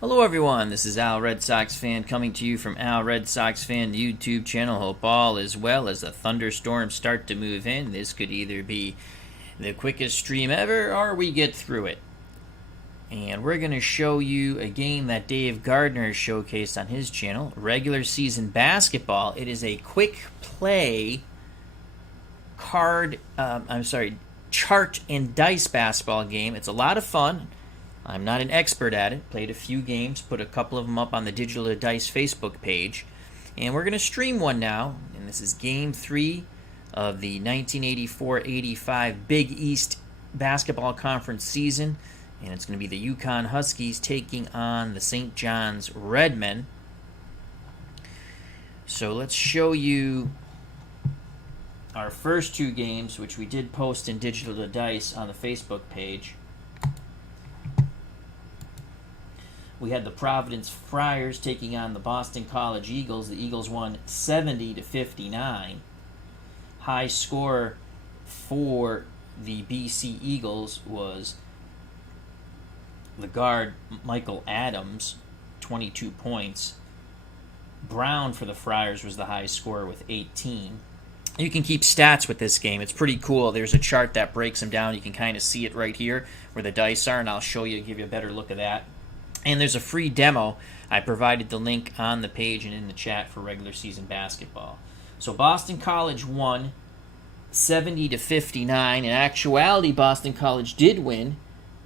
Hello everyone, this is Al Red Sox Fan coming to you from Al Red Sox Fan YouTube channel. Hope all is well as the thunderstorms start to move in. This could either be the quickest stream ever or we get through it. And we're going to show you a game that Dave Gardner showcased on his channel, regular season basketball. It is a quick play chart and dice basketball game. It's a lot of fun. I'm not an expert at it. Played a few games, put a couple of them up on the Digital Dice Facebook page. And we're going to stream one now. And this is Game 3 of the 1984-85 Big East Basketball Conference season. And it's going to be the UConn Huskies taking on the St. John's Redmen. So let's show you our first two games, which we did post in Digital Dice on the Facebook page. We had the Providence Friars taking on the Boston College Eagles. The Eagles won 70-59. High score for the BC Eagles was the guard Michael Adams, 22 points. Brown for the Friars was the high scorer with 18. You can keep stats with this game. It's pretty cool. There's a chart that breaks them down. You can kind of see it right here where the dice are, and I'll show you, give you a better look at that. And there's a free demo. I provided the link on the page and in the chat for regular season basketball. So Boston College won 70-59. In actuality, Boston College did win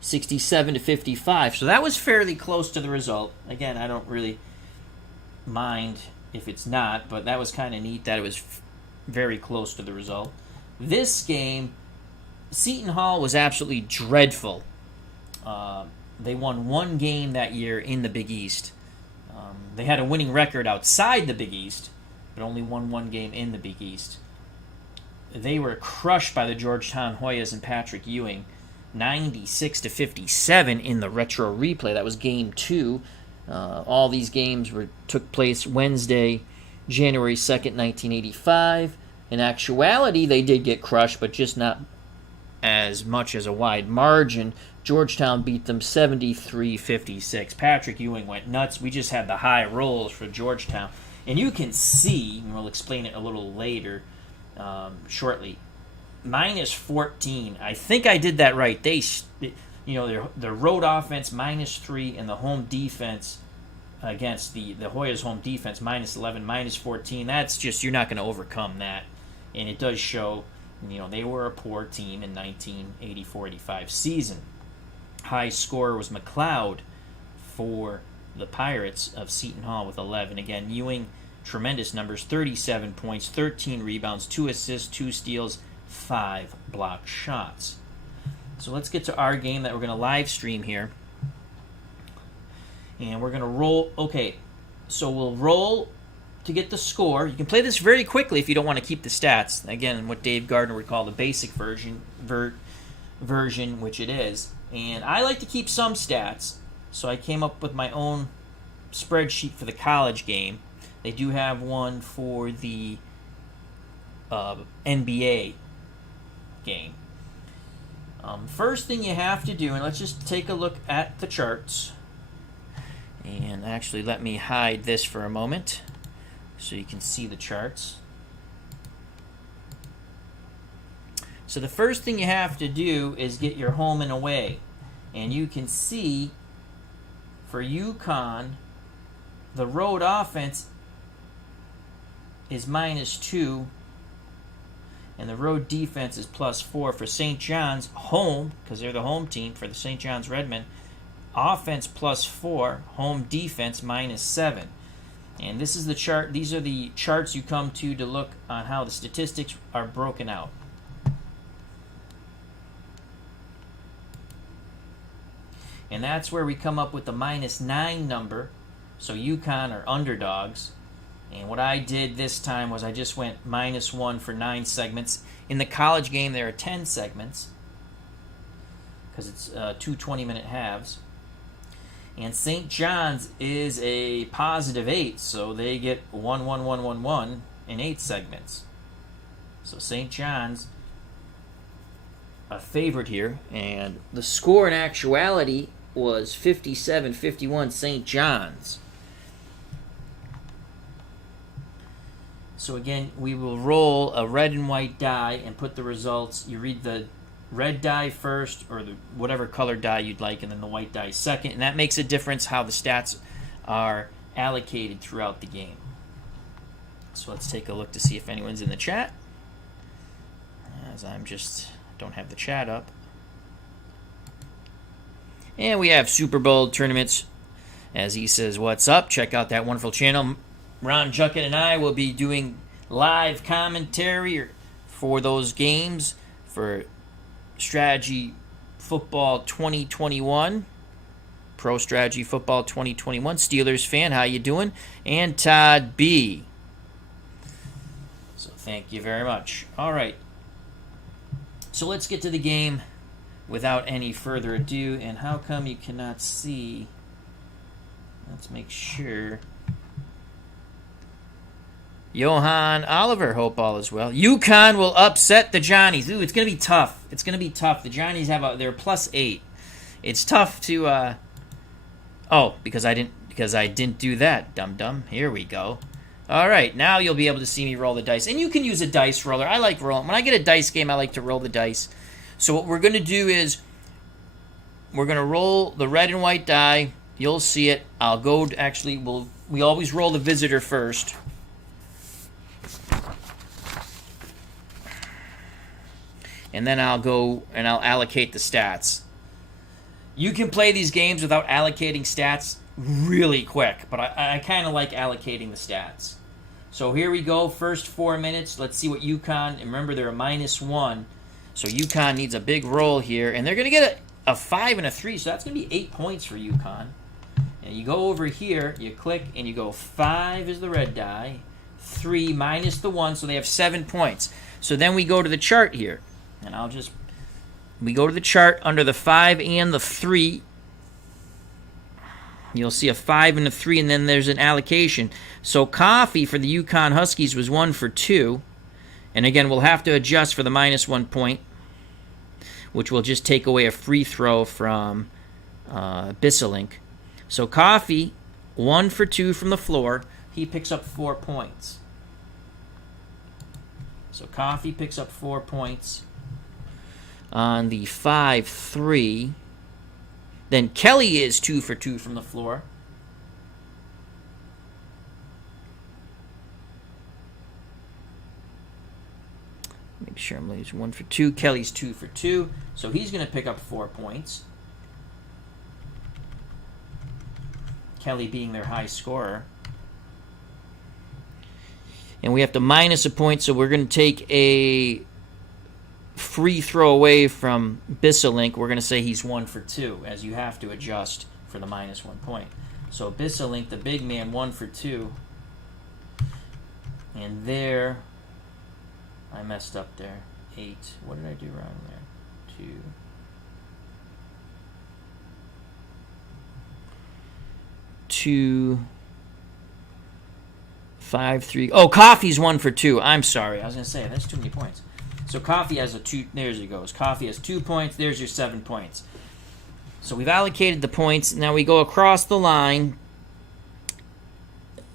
67-55. So that was fairly close to the result. Again, I don't really mind if it's not, but that was kind of neat that it was very close to the result. This game, Seton Hall was absolutely dreadful. They won one game that year in the Big East. They had a winning record outside the Big East, but only won one game in the Big East. They were crushed by the Georgetown Hoyas and Patrick Ewing, 96-57 in the retro replay. That was Game 2. All these games took place Wednesday, January 2nd, 1985. In actuality, they did get crushed, but just not as much as a wide margin. Georgetown beat them 73-56. Patrick Ewing went nuts. We just had the high rolls for Georgetown. And you can see, and we'll explain it a little later, shortly, minus 14. I think I did that right. Their road offense minus 3 and the home defense against the Hoyas' home defense minus 11, minus 14. That's just, you're not going to overcome that. And it does show, they were a poor team in 1984-85 season. High scorer was McLeod for the Pirates of Seton Hall with 11. Again, Ewing, tremendous numbers, 37 points, 13 rebounds, 2 assists, 2 steals, 5 blocked shots. So let's get to our game that we're going to live stream here. And we're going to roll. Okay, so we'll roll to get the score. You can play this very quickly if you don't want to keep the stats. Again, what Dave Gardner would call the basic version, which it is. And I like to keep some stats, so I came up with my own spreadsheet for the college game. They do have one for the NBA game. First thing you have to do, and let's just take a look at the charts. And actually, let me hide this for a moment so you can see the charts. So the first thing you have to do is get your home and away. And you can see for UConn, the road offense is minus 2, and the road defense is plus 4. For St. John's, home, because they're the home team for the St. John's Redmen, offense plus 4, home defense minus 7. And this is the chart. These are the charts you come to look on how the statistics are broken out. And that's where we come up with the minus 9 number. So UConn are underdogs. And what I did this time was I just went minus 1 for 9 segments. In the college game, there are 10 segments because it's 2 20-minute halves. And St. John's is a positive 8, so they get 1, 1, 1, 1, 1 in 8 segments. So St. John's a favorite here, and the score in actuality was 57-51 St. John's. So again, we will roll a red and white die and put the results. You read the red die first, or whatever color die you'd like, and then the white die second. And that makes a difference how the stats are allocated throughout the game. So let's take a look to see if anyone's in the chat, as I'm just don't have the chat up. And we have Super Bowl tournaments. As he says, what's up? Check out that wonderful channel. Ron Juckett and I will be doing live commentary for those games for Strategy Football 2021. Pro Strategy Football 2021. Steelers fan, how you doing? And Todd B. So thank you very much. All right. So let's get to the game without any further ado. And how come you cannot see? Let's make sure. Johan Oliver, hope all is well. UConn will upset the Johnnies. Ooh, it's going to be tough. It's going to be tough. The Johnnies they're +8. It's tough to because I didn't do that, dum-dum. Here we go. All right, now you'll be able to see me roll the dice. And you can use a dice roller. I like rolling. When I get a dice game, I like to roll the dice. So what we're going to do is we're going to roll the red and white die. You'll see it. I'll go to, actually, we always roll the visitor first. And then I'll go and I'll allocate the stats. You can play these games without allocating stats really quick, but I kind of like allocating the stats. So here we go, first 4 minutes. Let's see what UConn, and remember they're a -1, so UConn needs a big roll here, and they're going to get a 5 and a 3, so that's going to be 8 points for UConn. And you go over here, you click, and you go 5 is the red die, 3 minus the 1, so they have 7 points. So then we go to the chart here. And we go to the chart under the 5 and the 3. You'll see a 5 and a 3, and then there's an allocation. So Coffee for the UConn Huskies was 1 for 2. And again, we'll have to adjust for the -1 point, which will just take away a free throw from Bisselink. So Coffee, 1 for 2 from the floor. He picks up 4 points. So Coffee picks up 4 points on the 5-3. Then Kelly is 2 for 2 from the floor. Make sure I'm losing 1 for 2. Kelly's 2 for 2. So he's going to pick up 4 points. Kelly being their high scorer. And we have to minus a point, so we're going to take a free throw away from Bisselink. We're going to say he's 1 for 2, as you have to adjust for the -1 point. So Bisselink, the big man, 1 for 2. And there, I messed up there. 8. What did I do wrong there? 2. 2, 5, 3. Oh, Coffee's 1 for 2. I'm sorry. I was going to say, that's too many points. So Coffee has a 2. There he goes. Coffee has 2 points. There's your 7 points. So we've allocated the points. Now we go across the line.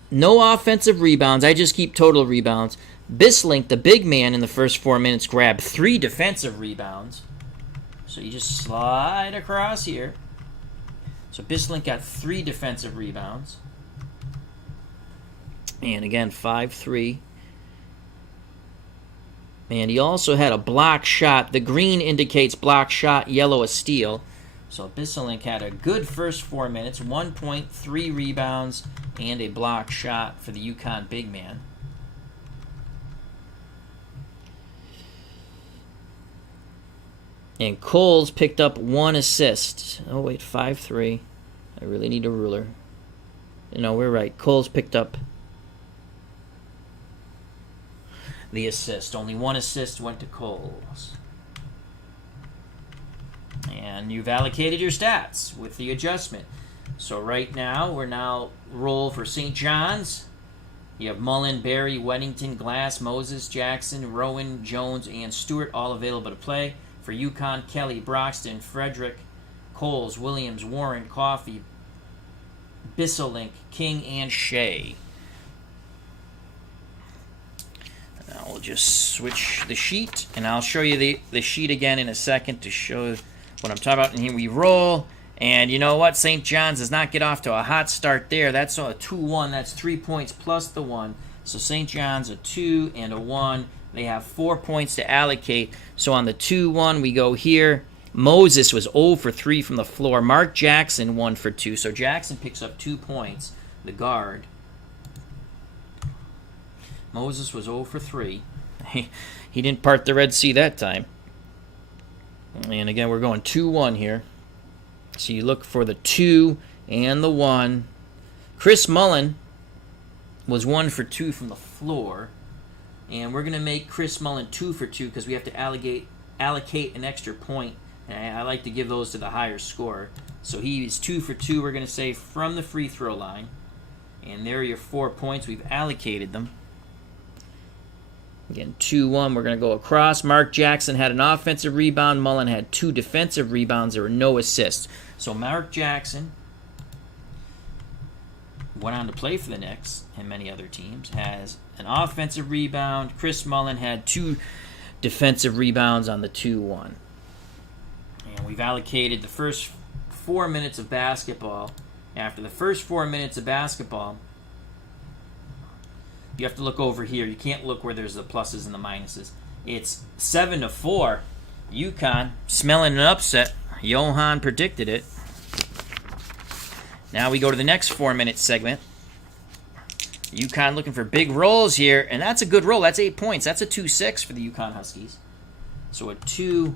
No offensive rebounds. I just keep total rebounds. Bisselink, the big man in the first 4 minutes, grabbed 3 defensive rebounds. So you just slide across here. So Bisselink got 3 defensive rebounds. And again, 5-3. And he also had a block shot. The green indicates block shot, yellow a steal. So Bisselink had a good first 4 minutes, 1 point, 3 rebounds, and a block shot for the UConn big man. And Coles picked up 1 assist. Oh, wait, 5-3. I really need a ruler. No, we're right. Coles picked up the assist. Only 1 assist went to Coles. And you've allocated your stats with the adjustment. So right now, we're now roll for St. John's. You have Mullen, Berry, Weddington, Glass, Moses, Jackson, Rowan, Jones, and Stewart all available to play. For UConn, Kelly, Broxton, Frederick, Coles, Williams, Warren, Coffey, Bisselink, King, and Shea. Now we'll just switch the sheet, and I'll show you the sheet again in a second to show what I'm talking about. And here we roll, and you know what? St. John's does not get off to a hot start there. That's a 2-1. That's 3 points plus the 1. So St. John's a 2 and a 1. They have 4 points to allocate. So on the 2-1, we go here. Moses was 0 for 3 from the floor. Mark Jackson 1 for 2. So Jackson picks up 2 points, the guard. Moses was 0 for 3. He didn't part the Red Sea that time. And again, we're going 2-1 here. So you look for the 2 and the 1. Chris Mullen was 1 for 2 from the floor. And we're going to make Chris Mullen 2 for 2 because we have to allocate an extra point. And I like to give those to the higher scorer. So he's 2 for 2, we're going to say, from the free throw line. And there are your 4 points. We've allocated them. Again, 2-1, we're going to go across. Mark Jackson had an offensive rebound. Mullen had 2 defensive rebounds. There were no assists. So Mark Jackson went on to play for the Knicks and many other teams, has an offensive rebound. Chris Mullen had 2 defensive rebounds on the 2-1. And we've allocated the first 4 minutes of basketball. After the first 4 minutes of basketball, you have to look over here. You can't look where there's the pluses and the minuses. It's 7-4. UConn smelling an upset. Johan predicted it. Now we go to the next 4-minute segment. UConn looking for big rolls here, and that's a good roll. That's 8 points. That's a 2-6 for the UConn Huskies. So a 2-6,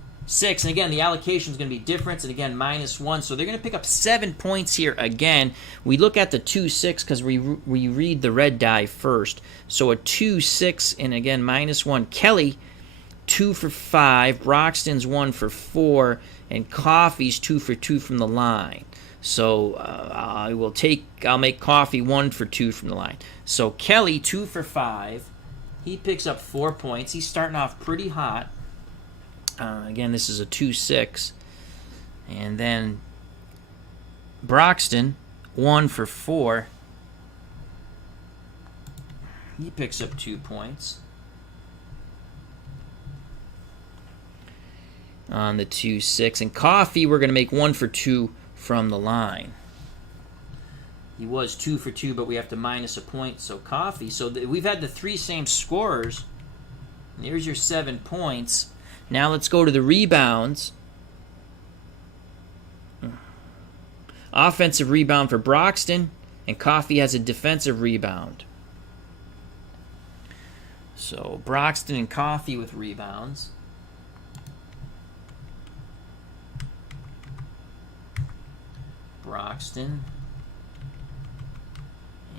and again, the allocation is going to be different, and again, -1. So they're going to pick up 7 points here again. We look at the 2-6 because we read the red die first. So a 2-6, and again, -1. Kelly, 2 for 5. Broxton's 1 for 4, and Coffey's 2 for 2 from the line. So I'll make Coffey 1 for 2 from the line. So Kelly, 2 for 5. He picks up 4 points. He's starting off pretty hot. Again, this is a 2-6. And then Broxton, 1 for 4. He picks up 2 points on the 2-6. And Coffey, we're going to make 1 for 2 from the line. He was 2 for 2, but we have to minus a point. So Coffey. So we've had the 3 same scorers. There's your 7 points. Now let's go to the rebounds. Offensive rebound for Broxton, and Coffey has a defensive rebound. So Broxton and Coffey with rebounds. Broxton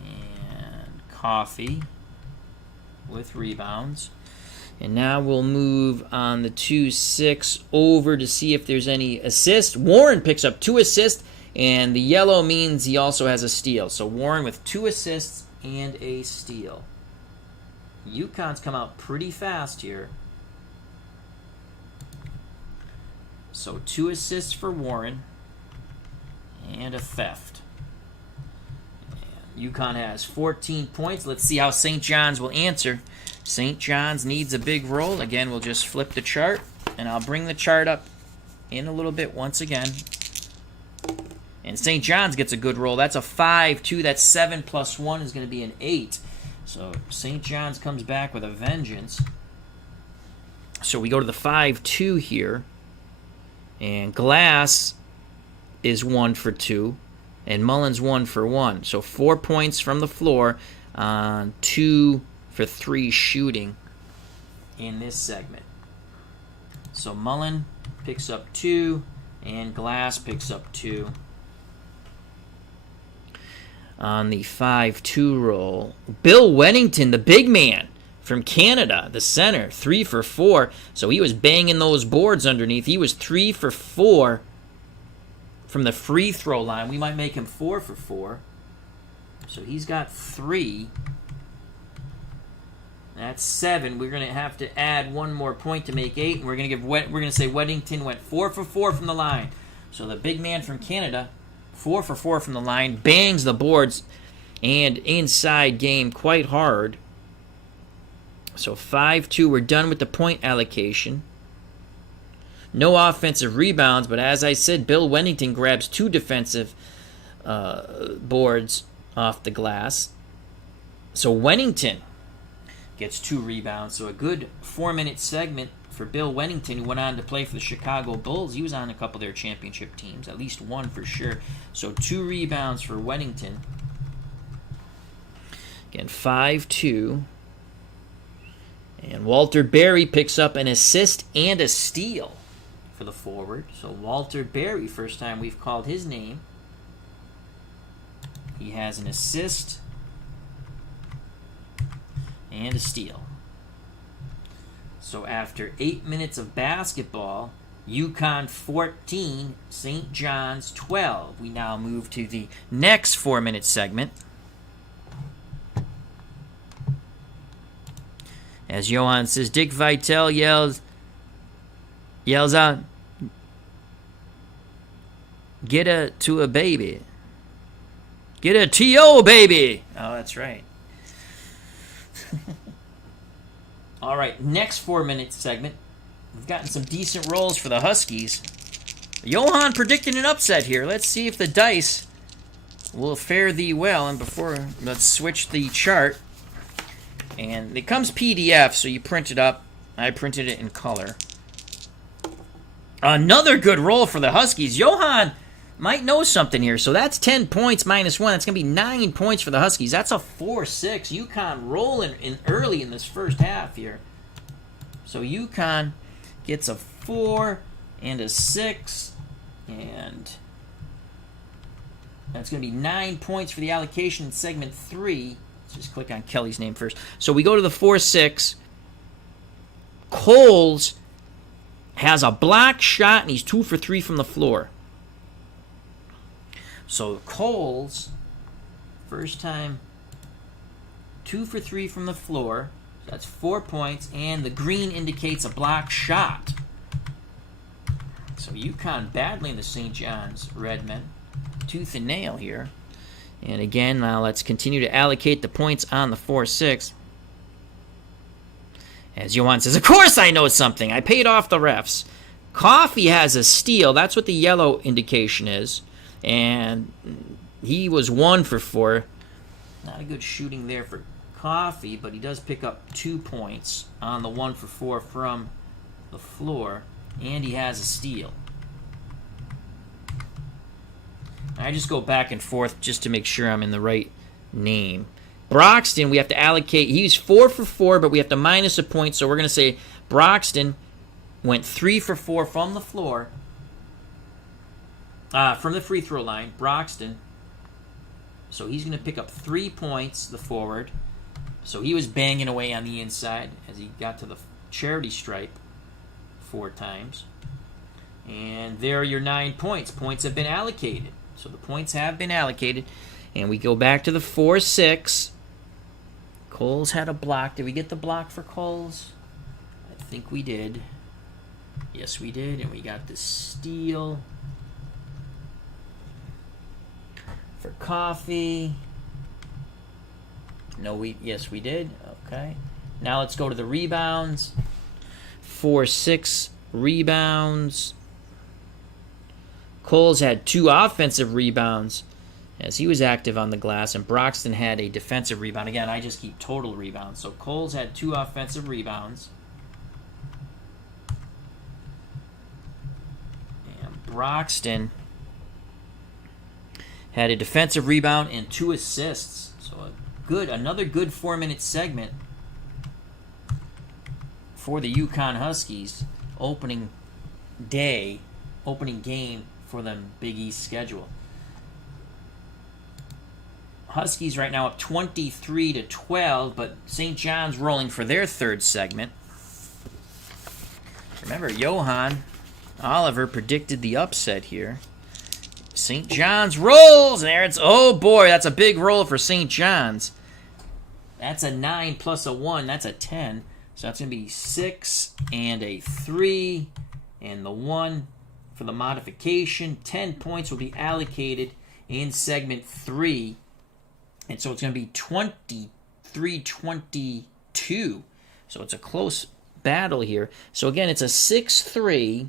and Coffey with rebounds. And now we'll move on the 2-6 over to see if there's any assists. Warren picks up 2 assists, and the yellow means he also has a steal. So Warren with 2 assists and a steal. UConn's come out pretty fast here. So 2 assists for Warren and a theft. And UConn has 14 points. Let's see how St. John's will answer. St. John's needs a big roll. Again, we'll just flip the chart, and I'll bring the chart up in a little bit once again. And St. John's gets a good roll. That's a 5-2. That's 7 plus 1 is going to be an 8. So St. John's comes back with a vengeance. So we go to the 5-2 here. And Glass is 1 for 2. And Mullen's 1 for 1. So 4 points from the floor on 2 for 3 shooting in this segment. So Mullen picks up 2, and Glass picks up 2. On the 5-2 roll, Bill Wennington, the big man from Canada, the center, 3 for 4. So he was banging those boards underneath. He was 3 for 4 from the free throw line. We might make him 4 for 4. So he's got 3. That's 7. We're going to have to add 1 more point to make 8, and we're going to say Weddington went 4 for 4 from the line. So the big man from Canada, 4 for 4 from the line, bangs the boards and inside game quite hard. So 5-2, we're done with the point allocation. No offensive rebounds, but as I said, Bill Wennington grabs 2 defensive boards off the glass. So Wennington gets 2 rebounds. So a good 4-minute segment for Bill Wennington, who went on to play for the Chicago Bulls. He was on a couple of their championship teams, at least one for sure. So 2 rebounds for Wennington. Again, 5-2. And Walter Berry picks up an assist and a steal for the forward. So Walter Berry, first time we've called his name. He has an assist and a steal. So after 8 minutes of basketball, UConn 14, St. John's 12. We now move to the next 4-minute segment. As Johan says, Dick Vitale yells out, "Get a to a baby. Get a T.O. baby." Oh, that's right. All right, next 4-minute segment. We've gotten some decent rolls for the Huskies. Johan predicting an upset here. Let's see if the dice will fare thee well. And before, let's switch the chart. And it comes PDF, so you print it up. I printed it in color. Another good roll for the Huskies. Johan might know something here. So that's 10 points minus 1. That's going to be 9 points for the Huskies. That's a 4-6. UConn rolling in early in this first half here. So UConn gets a 4 and a 6. And that's going to be 9 points for the allocation in segment 3. Let's just click on Kelly's name first. So we go to the 4-6. Coles has a block shot, and he's 2 for 3 from the floor. So Coles, first time, 2 for 3 from the floor. So that's 4 points, and the green indicates a block shot. So UConn battling the St. John's Redmen. Tooth and nail here. And again, now let's continue to allocate the points on the 4-6. As Johan says, of course I know something. I paid off the refs. Coffee has a steal. That's what the yellow indication is. And he was 1 for 4. Not a good shooting there for Coffee, but he does pick up 2 points on the 1 for 4 from the floor. And he has a steal. I just go back and forth just to make sure I'm in the right name. Broxton, we have to allocate. He's 4 for 4, but we have to minus a point. So we're going to say Broxton went 3 for 4 from the floor. From the free throw line, Broxton. So he's going to pick up 3 points, the forward. So he was banging away on the inside as he got to the charity stripe 4 times. And there are your 9 points. Points have been allocated. So the points have been allocated. And we go back to the 4-6. Coles had a block. Did we get the block for Coles? I think we did. Yes, we did. And we got the steal for Coffee. Yes, we did. Okay. Now let's go to the rebounds. 4-6 rebounds. Coles had 2 offensive rebounds as he was active on the glass, and Broxton had a defensive rebound. Again, I just keep total rebounds. So Coles had 2 offensive rebounds. And Broxton had a defensive rebound and 2 assists. So another good 4-minute segment for the UConn Huskies. Opening game for them Big East schedule. Huskies right now up 23-12, but St. John's rolling for their 3rd segment. Remember, Johan Oliver predicted the upset here. St. John's rolls, and there it's, oh boy, that's a big roll for St. John's. That's a 9 plus a 1, that's a 10. So that's going to be 6 and a 3, and the 1 for the modification. 10 points will be allocated in segment 3. And so it's going to be 23-22. So it's a close battle here. So again, it's a 6-3.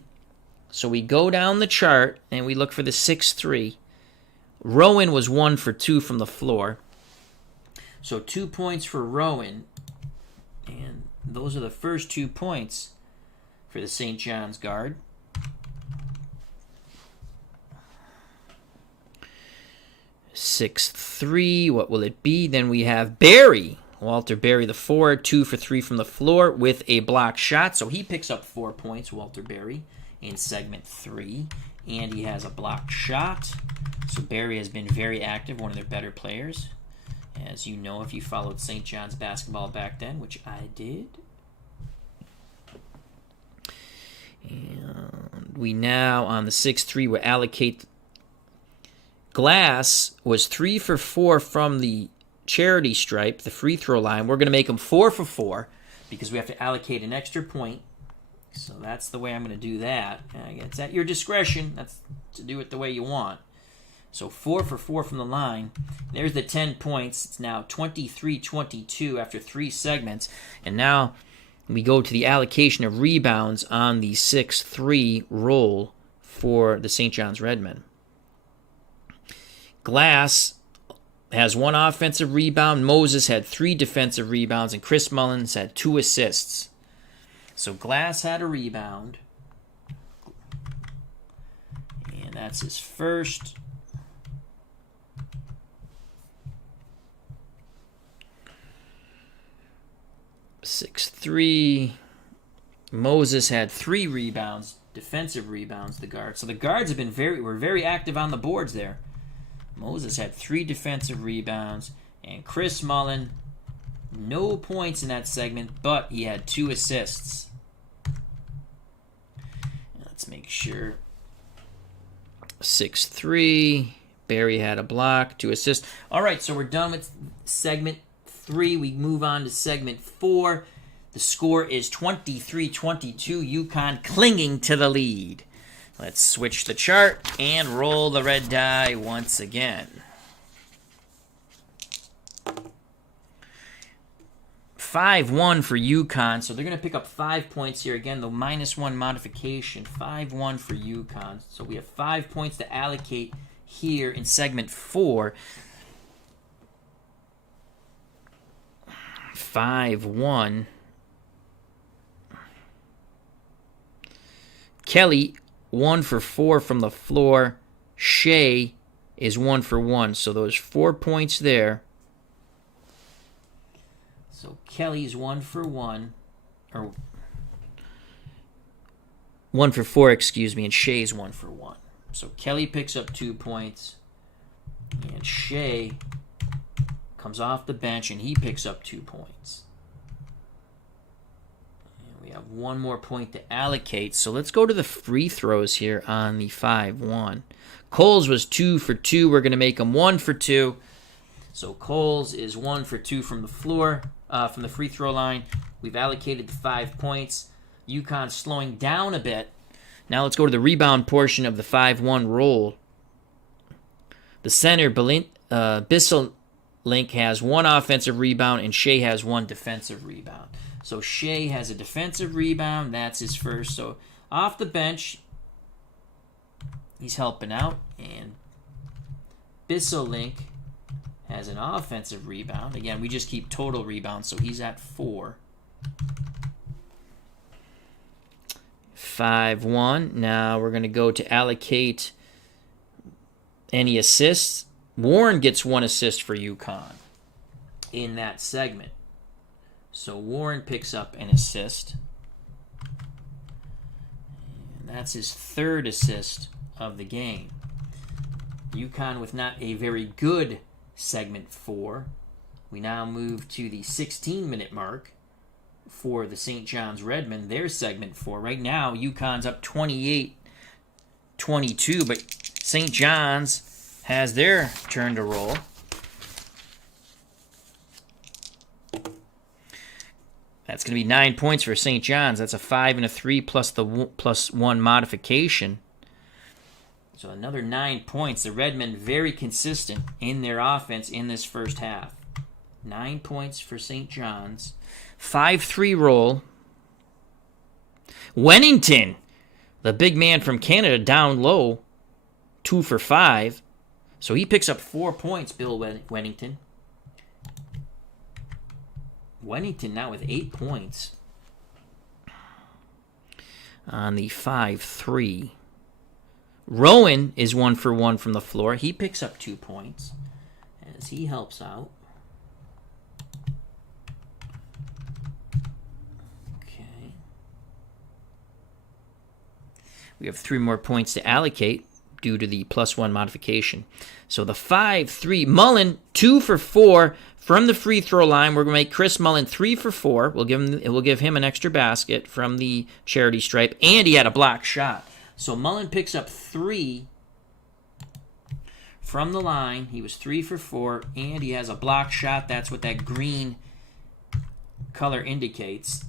So we go down the chart and we look for the 6-3. Rowan was 1 for 2 from the floor. So 2 points for Rowan. And those are the first 2 points for the St. John's guard. Six, 3. What will it be? Then we have Barry. Walter Barry, the 4, 2 for 3 from the floor with a block shot. So he picks up 4 points, Walter Barry, in segment 3. And he has a block shot. So Barry has been very active, one of their better players. As you know, if you followed St. John's basketball back then, which I did. And we now, on the 6-3, will allocate. Glass was 3 for 4 from the charity stripe, the free throw line. We're going to make him 4 for 4 because we have to allocate an extra point. So that's the way I'm going to do that. It's at your discretion. That's to do it the way you want. So 4 for 4 from the line. There's the 10 points. It's now 23-22 after 3 segments. And now we go to the allocation of rebounds on the 6-3 roll for the St. John's Redmen. Glass has 1 offensive rebound. Moses had 3 defensive rebounds. And Chris Mullins had 2 assists. So Glass had a rebound. And that's his first. Six, 3. Moses had 3 rebounds, defensive rebounds, the guards. So the guards have been were very active on the boards there. Moses had 3 defensive rebounds, and Chris Mullen, no points in that segment, but he had 2 assists. Let's make sure. 6-3. Barry had a block, 2 assists. All right, so we're done with segment 3. We move on to segment 4. The score is 23-22. UConn clinging to the lead. Let's switch the chart and roll the red die once again. 5-1 for UConn, so they're going to pick up 5 points here. Again, the -1 modification, 5-1 for UConn. So we have 5 points to allocate here in segment 4. 5-1. Kelly, 1 for 4 from the floor. Shea is 1 for 1. So those 4 points there. So Kelly's 1 for 1. Or 1 for 4, excuse me. And Shea's 1 for 1. So Kelly picks up 2 points. And Shea comes off the bench and he picks up 2 points. We have 1 more point to allocate. So let's go to the free throws here on the 5-1. Coles was 2 for 2. We're going to make him 1 for 2. So Coles is 1 for 2 from the floor, from the free throw line. We've allocated the 5 points. UConn slowing down a bit. Now let's go to the rebound portion of the 5-1 roll. The center, Bisselink, has 1 offensive rebound, and Shea has 1 defensive rebound. So Shea has a defensive rebound. That's his first. So off the bench, he's helping out. And Bisselink has an offensive rebound. Again, we just keep total rebounds, so he's at 4. 5-1. Now we're going to go to allocate any assists. Warren gets 1 assist for UConn in that segment. So Warren picks up an assist. And that's his 3rd assist of the game. UConn with not a very good segment 4. We now move to the 16-minute mark for the St. John's Redmen, their segment 4. Right now, UConn's up 28-22, but St. John's has their turn to roll. That's going to be 9 points for St. John's. That's a 5 and a 3 plus the +1 modification. So another 9 points. The Redmen very consistent in their offense in this first half. 9 points for St. John's. 5-3 roll. Wennington, the big man from Canada, down low. 2 for 5. So he picks up 4 points, Bill Wennington. Wennington now with 8 points on the 5-3. Rowan is 1 for 1 from the floor. He picks up 2 points as he helps out. Okay. We have 3 more points to allocate due to the +1 modification. So the 5-3. Mullen, 2 for 4 from the free throw line. We're going to make Chris Mullen 3 for 4. We'll give him an extra basket from the charity stripe, and he had a block shot. So Mullen picks up 3 from the line. He was 3 for 4, and he has a block shot. That's what that green color indicates.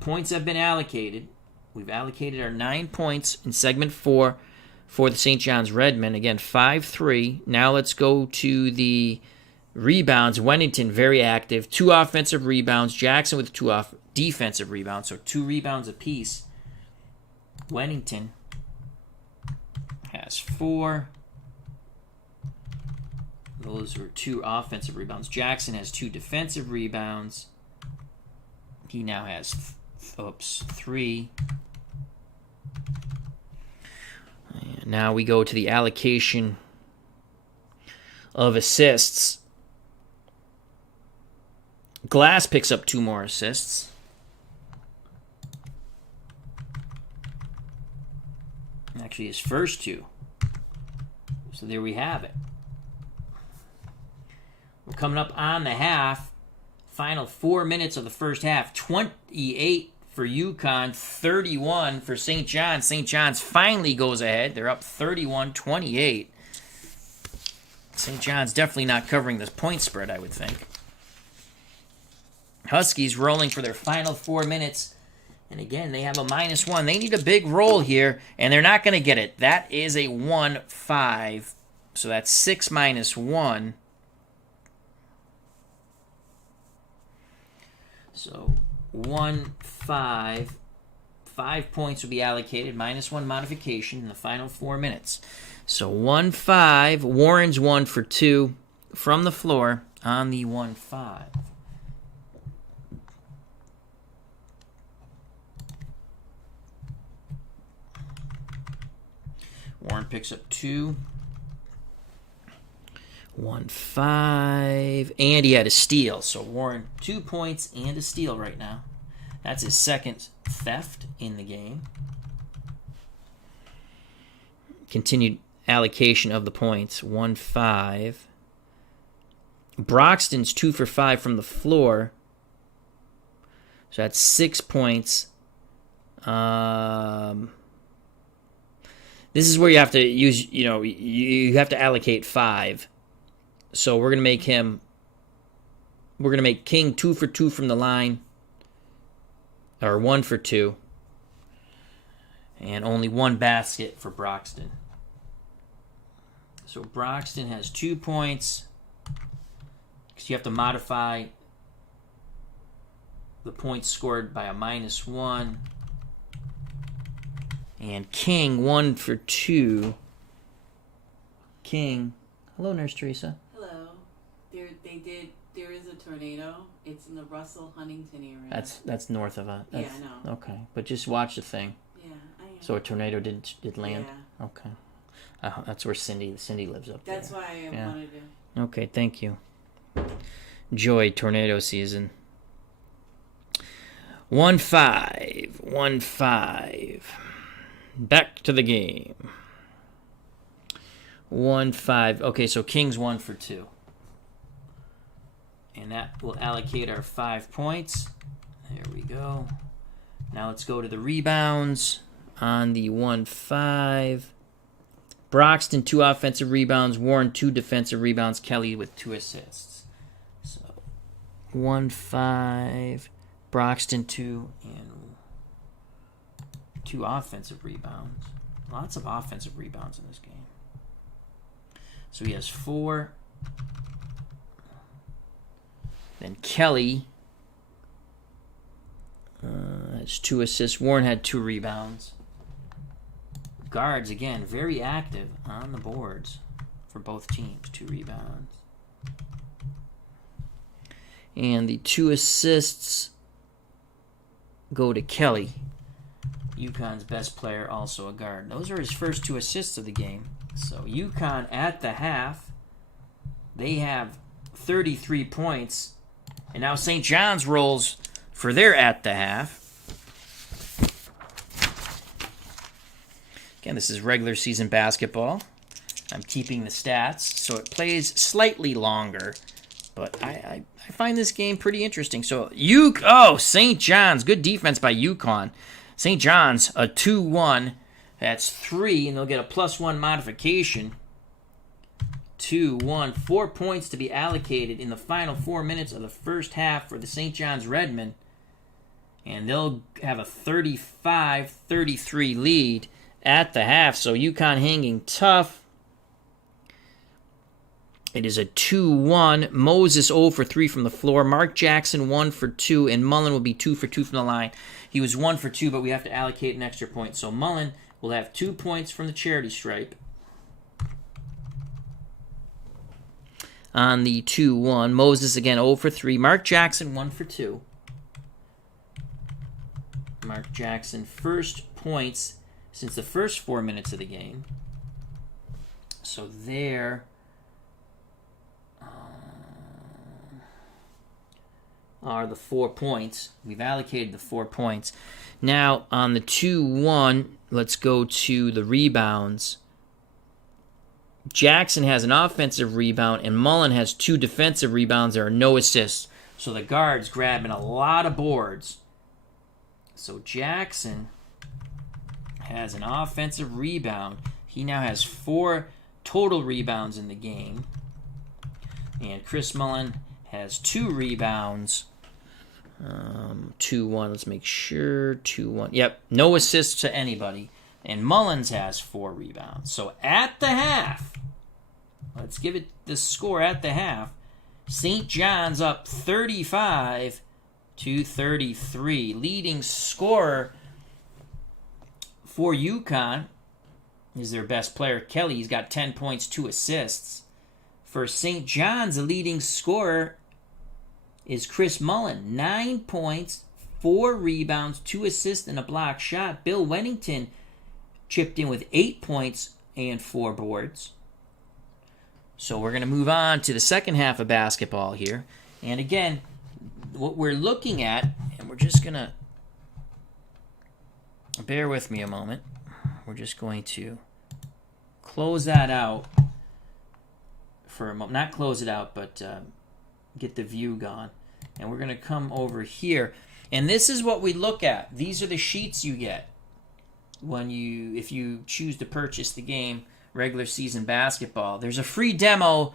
Points have been allocated. We've allocated our 9 points in segment 4 for the St. John's Redmen. Again, 5-3. Now let's go to the rebounds. Wennington, very active. 2 offensive rebounds. Jackson with 2 defensive rebounds. So 2 rebounds apiece. Wennington has 4. Those were 2 offensive rebounds. Jackson has 2 defensive rebounds. He now has 3. And now we go to the allocation of assists. Glass picks up 2 more assists. Actually, his first 2. So there we have it. We're coming up on the half. Final 4 minutes of the first half. 28 for UConn, 31 for St. John's. St. John's finally goes ahead. They're up 31-28. St. John's definitely not covering this point spread, I would think. Huskies rolling for their final 4 minutes. And again, they have a -1. They need a big roll here, and they're not going to get it. That is a 1-5. So that's 6 minus 1. So 1-5. 5 points will be allocated, -1 modification in the final 4 minutes. So 1-5. Warren's 1 for 2 from the floor on the 1-5. Warren picks up 2. 1-5. And he had a steal. So Warren, 2 points and a steal right now. That's his second theft in the game. Continued allocation of the points. 1-5. Broxton's 2 for 5 from the floor. So that's 6 points. This is where you have to use, you have to allocate 5. So we're going to make King 2 for 2 from the line. Or 1 for 2. And only 1 basket for Broxton. So Broxton has 2 points. Because you have to modify the points scored by a -1. And King 1 for 2. King. Hello, Nurse Teresa. Hello. There is a tornado. It's in the Russell Huntington area. That's north of us. Yeah, I know. Okay, but just watch the thing. Yeah, I am. So a tornado did land. Yeah. Okay. That's where Cindy lives up That's there. why I wanted to. Okay, thank you. Enjoy tornado season. 1-5. 1-5. Back to the game. 1-5. Okay, so King's 1 for 2. And that will allocate our 5 points. There we go. Now let's go to the rebounds on the 1-5. Broxton, 2 offensive rebounds. Warren, 2 defensive rebounds. Kelly with 2 assists. So 1-5. Broxton, 2, and 2 offensive rebounds. Lots of offensive rebounds in this game. So he has 4. Then Kelly has 2 assists. Warren had 2 rebounds. Guards, again, very active on the boards for both teams. 2 rebounds. And the 2 assists go to Kelly, UConn's best player, also a guard. Those are his first 2 assists of the game. So UConn at the half, they have 33 points. And now St. John's rolls for their at the half. Again, this is regular season basketball. I'm keeping the stats, so it plays slightly longer. But I find this game pretty interesting. So, St. John's. Good defense by UConn. St. John's, a 2-1. That's 3, and they'll get a +1 modification. 2-1. 4 points to be allocated in the final 4 minutes of the first half for the St. John's Redmen. And they'll have a 35-33 lead at the half. So UConn hanging tough. It is a 2-1. Moses 0 for 3 from the floor. Mark Jackson 1 for 2, and Mullen will be 2 for 2 from the line. He was 1 for 2, but we have to allocate an extra point. So Mullen will have 2 points from the charity stripe. On the 2-1, Moses again 0 for 3. Mark Jackson 1 for 2. Mark Jackson first points since the first 4 minutes of the game. So there are the 4 points. We've allocated the 4 points. Now, on the 2-1, let's go to the rebounds. Jackson has an offensive rebound, and Mullen has 2 defensive rebounds. There are no assists. So the guard's grabbing a lot of boards. So Jackson has an offensive rebound. He now has 4 total rebounds in the game. And Chris Mullen has 2 rebounds. 2-1, let's make sure. 2-1. Yep, no assists to anybody. And Mullins has 4 rebounds. So at the half, let's give it the score at the half. St. John's up 35-33. Leading scorer for UConn is their best player, Kelly. He's got 10 points, 2 assists. For St. John's, the leading scorer is Chris Mullen. 9 points, 4 rebounds, 2 assists, and a block shot. Bill Wennington chipped in with 8 points and 4 boards. So we're going to move on to the second half of basketball here. And again, what we're looking at, and we're just going to bear with me a moment. We're just going to close that out for a moment. Not close it out, but get the view gone. And we're going to come over here. And this is what we look at. These are the sheets you get if you choose to purchase the game, regular season basketball. There's a free demo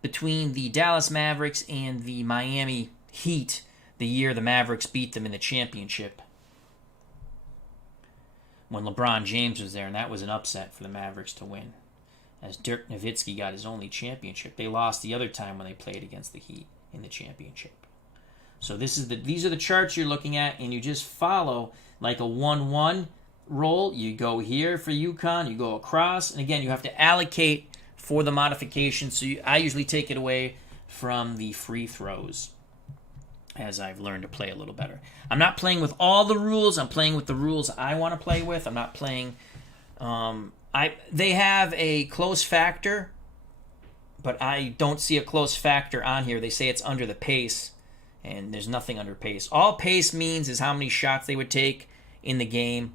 between the Dallas Mavericks and the Miami Heat the year the Mavericks beat them in the championship, when LeBron James was there, and that was an upset for the Mavericks to win, as Dirk Nowitzki got his only championship. They lost the other time when they played against the Heat in the championship. So these are the charts you're looking at, and you just follow like a 1-1 roll. You go here for UConn, you go across, and again, you have to allocate for the modification. So I usually take it away from the free throws, as I've learned to play a little better. I'm not playing with all the rules. I'm playing with the rules I want to play with. I'm not playing... they have a close factor, but I don't see a close factor on here. They say it's under the pace, and there's nothing under pace. All pace means is how many shots they would take in the game,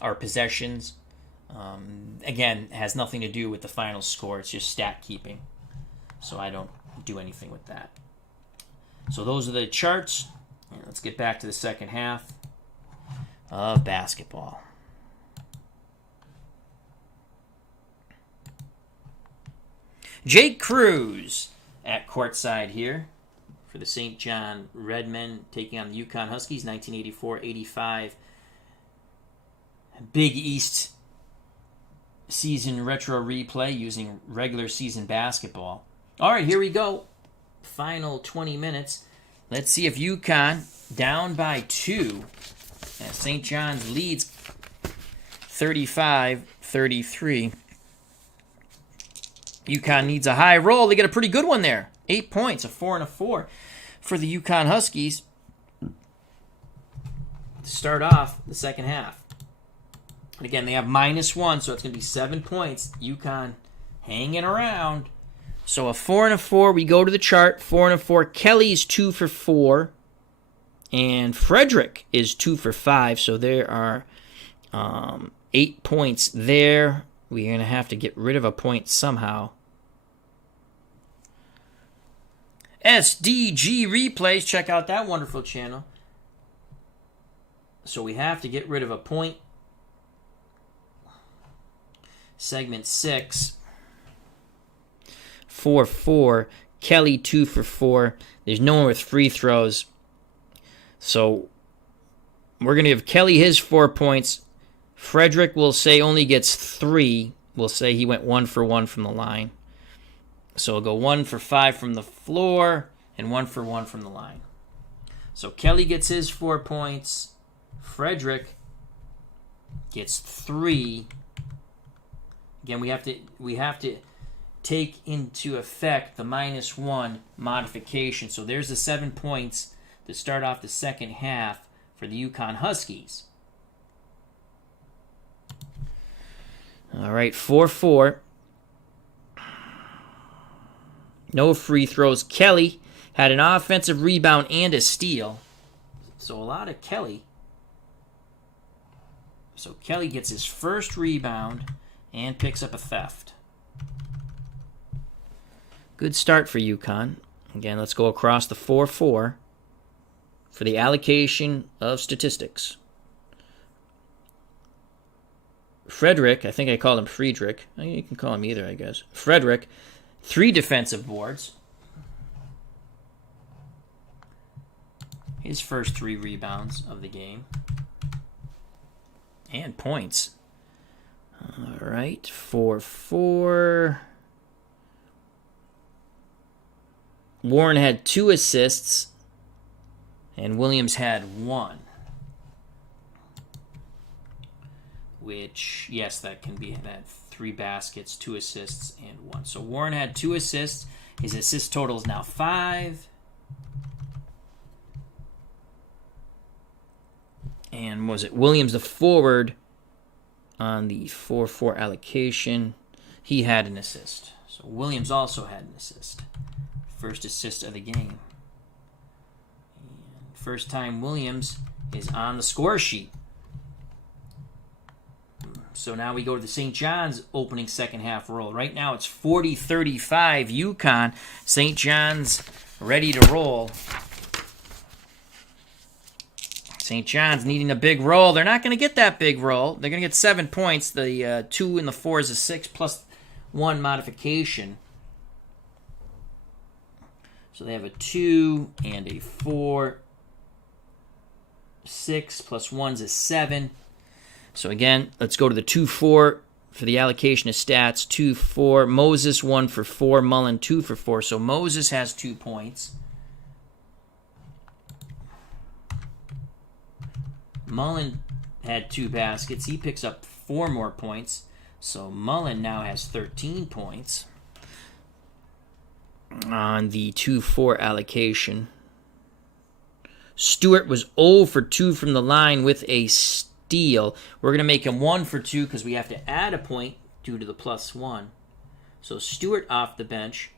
or possessions. Again, it has nothing to do with the final score. It's just stat keeping. So I don't do anything with that. So those are the charts. And let's get back to the second half of basketball. Jake Cruz at courtside here for the St. John Redmen, taking on the UConn Huskies, 1984-85 Big East season retro replay using regular season basketball. All right, here we go. Final 20 minutes. Let's see if UConn, down by 2, as St. John's leads 35-33. UConn needs a high roll. They get a pretty good one there. 8 points, a 4 and a 4 for the UConn Huskies to start off the second half. And again, they have -1, so it's going to be 7 points. UConn hanging around. So a 4 and a 4. We go to the chart. 4 and a 4. Kelly's 2 for 4. And Frederick is 2 for 5. So there are 8 points there. We're going to have to get rid of a point somehow. SDG Replays. Check out that wonderful channel. So we have to get rid of a point. Segment 6. 4-4. Kelly 2 for 4. There's no one with free throws. So we're going to give Kelly his 4 points. Frederick will say only gets 3. We'll say he went 1 for 1 from the line. So we'll go 1 for 5 from the floor and 1 for 1 from the line. So Kelly gets his 4 points. Frederick gets 3. Again, we have to take into effect the -1 modification. So there's the 7 points to start off the second half for the UConn Huskies. All right, 4-4. No free throws. Kelly had an offensive rebound and a steal. So a lot of Kelly. So Kelly gets his first rebound and picks up a theft. Good start for UConn. Again, let's go across the 4-4 for the allocation of statistics. Frederick, I think I called him Friedrich. You can call him either, I guess. Frederick, 3 defensive boards. His first 3 rebounds of the game. And points. All right, 4-4. Warren had 2 assists, and Williams had 1. Which, yes, that can be that 3 baskets, 2 assists, and 1. So Warren had 2 assists. His assist total is now 5. And was it Williams, the forward, on the 4-4 allocation? He had an assist. So Williams also had an assist. First assist of the game. And first time Williams is on the score sheet. So now we go to the St. John's opening second half roll. Right now it's 40-35 UConn. St. John's ready to roll. St. John's needing a big roll. They're not going to get that big roll. They're going to get 7 points. The 2 and the 4 is a 6 plus 1 modification. So they have a 2 and a 4. 6 plus 1 is a 7. So again, let's go to the 2-4 for the allocation of stats. 2-4. Moses 1 for 4. Mullen 2 for 4. So Moses has 2 points. Mullen had 2 baskets. He picks up 4 more points. So Mullen now has 13 points on the 2-4 allocation. Stewart was 0 for 2 from the line with a steal. We're going to make him 1 for 2 because we have to add a point due to the +1. So Stewart off the bench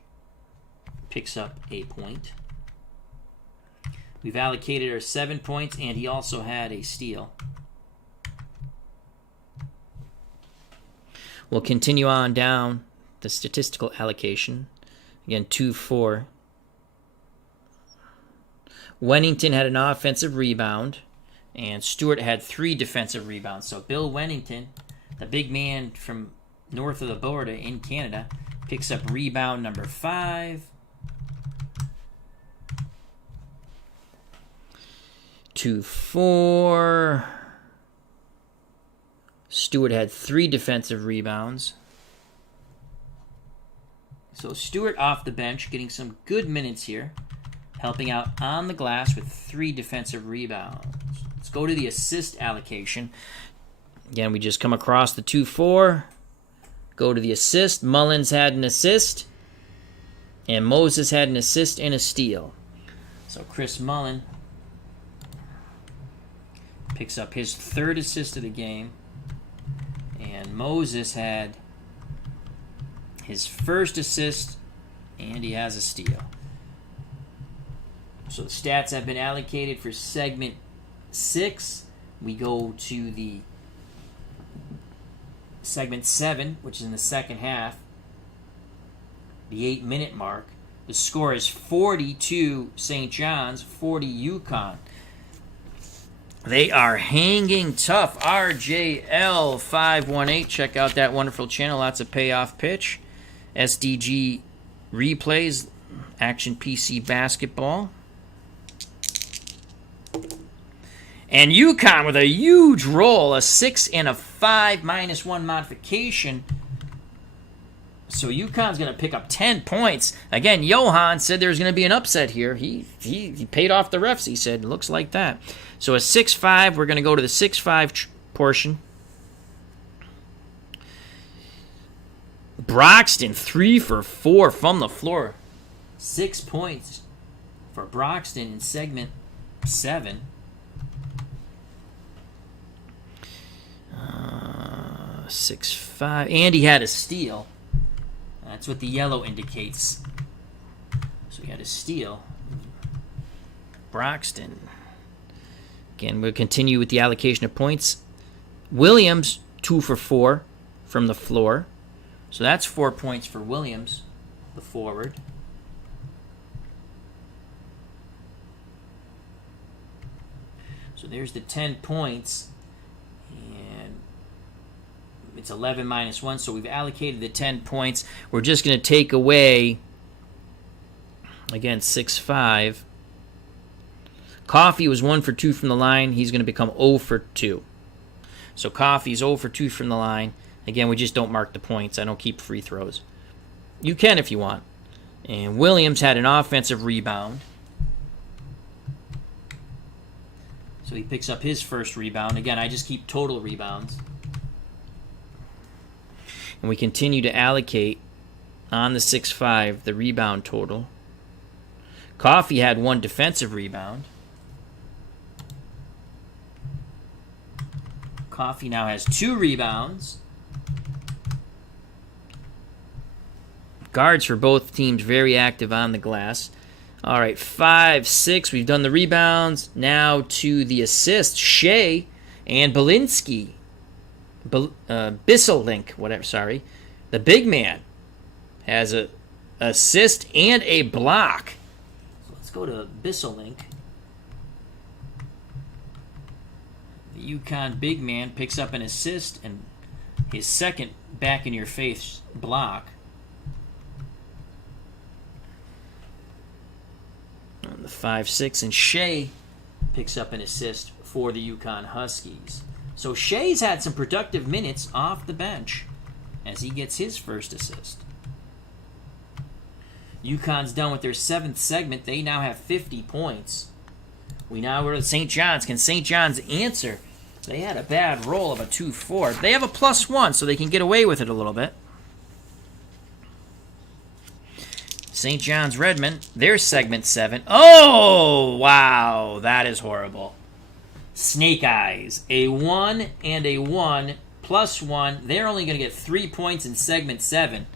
picks up a point. We've allocated our 7 points, and he also had a steal. We'll continue on down the statistical allocation. Again, 2-4. Wennington had an offensive rebound, and Stewart had 3 defensive rebounds. So Bill Wennington, the big man from north of the border in Canada, picks up rebound number 5. 2-4. Stewart had 3 defensive rebounds. So Stewart off the bench, getting some good minutes here, helping out on the glass with 3 defensive rebounds. Let's go to the assist allocation. Again, we just come across the 2-4. Go to the assist. Mullins had an assist. And Moses had an assist and a steal. So Chris Mullin picks up his 3rd assist of the game. And Moses had his 1st assist, and he has a steal. So the stats have been allocated for segment 6. We go to the segment 7, which is in the second half, the 8-minute mark. The score is 42 St. John's, 40 UConn. They are hanging tough. RJL 518. Check out that wonderful channel. Lots of payoff pitch. SDG replays. Action PC basketball. And UConn with a huge roll. A 6 and a 5 -1 modification. So UConn's going to pick up 10 points. Again, Johan said there's going to be an upset here. He paid off the refs, he said. It looks like that. So a 6-5. We're going to go to the 6-5 portion. Broxton, 3 for 4 from the floor. 6 points for Broxton in segment 7. 6-5. And he had a steal. That's what the yellow indicates. So we had a steal. Broxton. Again, we'll continue with the allocation of points. Williams, 2 for 4 from the floor. So that's 4 points for Williams, the forward. So there's the 10 points. And it's 11 -1, so we've allocated the 10 points. We're just going to take away, again, 6-5. Coffee was 1 for 2 from the line. He's going to become 0 for 2. So Coffee's 0 for 2 from the line. Again, we just don't mark the points. I don't keep free throws. You can if you want. And Williams had an offensive rebound. So he picks up his 1st rebound. Again, I just keep total rebounds. And we continue to allocate on the 6-5 the rebound total. Coffee had 1 defensive rebound. Coffee now has 2 rebounds. Guards for both teams very active on the glass. All right, 5-6. We've done the rebounds. Now to the assists. Shea and Belinsky. Bisselink, whatever, sorry. The big man has a assist and a block. So let's go to Bisselink. The UConn big man picks up an assist and his 2nd back-in-your-face block. On the 5-6, and Shea picks up an assist for the UConn Huskies. So Shea's had some productive minutes off the bench as he gets his 1st assist. UConn's done with their 7th segment. They now have 50 points. We now go to St. John's. Can St. John's answer? They had a bad roll of a 2-4. They have a +1, so they can get away with it a little bit. St. John's Redmond, their segment 7. Oh, wow, that is horrible. Snake Eyes, a 1 and a 1 +1. They're only going to get 3 points in segment 7.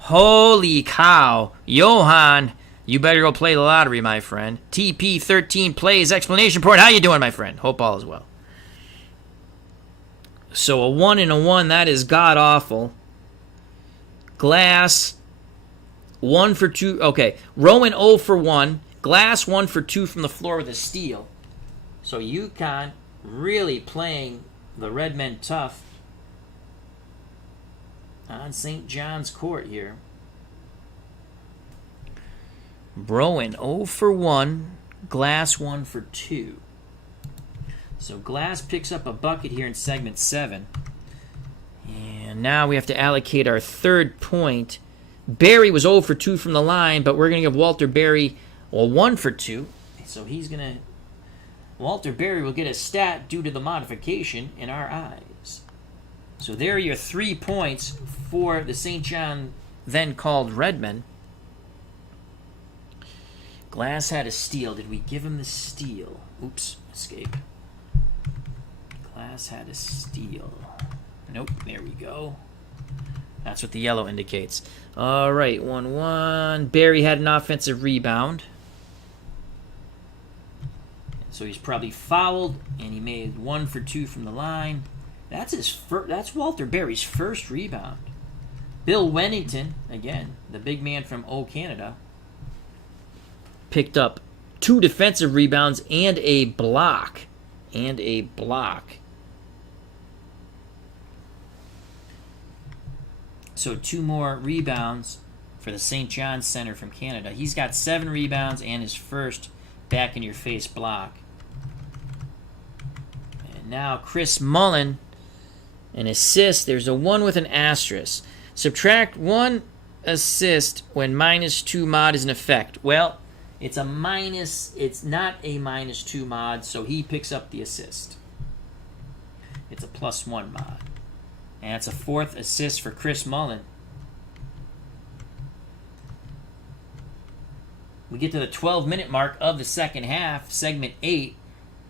Holy cow. Johan, you better go play the lottery, my friend. TP13 plays explanation point. How you doing, my friend? Hope all is well. So a 1 and a 1, that is god-awful. Glass, 1 for 2. Okay, Rowan 0 for 1. Glass 1 for 2 from the floor with a steal. So UConn really playing the Redmen tough on St. John's court here. Rowan 0 for 1. Glass 1 for 2. So Glass picks up a bucket here in segment 7. now we have to allocate our third point. Barry was 0 for 2 from the line, but we're going to give Walter Barry 1 for 2. So he's going to... Walter Barry will get a stat due to the modification in our eyes. So there are your 3 points for the St. John, then called Redmen. Glass had a steal. Did we give him the steal? Oops, escape. Glass had a steal. Nope, there we go. That's what the yellow indicates. All right, 1-1. Barry had an offensive rebound. So he's probably fouled, and he made 1 for 2 from the line. That's Walter Barry's first rebound. Bill Wennington, again, the big man from Canada, picked up 2 defensive rebounds and a block. So 2 more rebounds for the St. John's center from Canada. He's got 7 rebounds and his first back-in-your-face block. And now Chris Mullen, an assist. There's a 1 with an asterisk. Subtract 1 assist when -2 mod is in effect. Well, it's not a -2 mod, so he picks up the assist. It's a +1 mod. And that's a 4th assist for Chris Mullen. We get to the 12-minute mark of the second half, segment 8.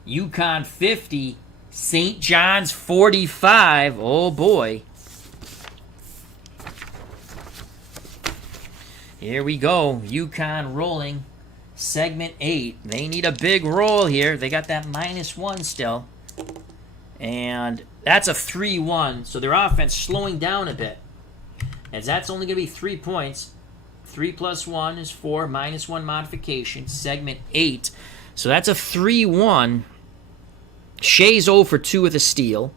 UConn 50, St. John's 45. Oh boy. Here we go. UConn rolling. Segment 8. They need a big roll here. They got that -1 still. And that's a 3-1. So their offense slowing down a bit. As that's only going to be 3 points. 3 + 1 is 4. -1 modification. Segment 8. So that's a 3-1. Shea's 0 for 2 with a steal.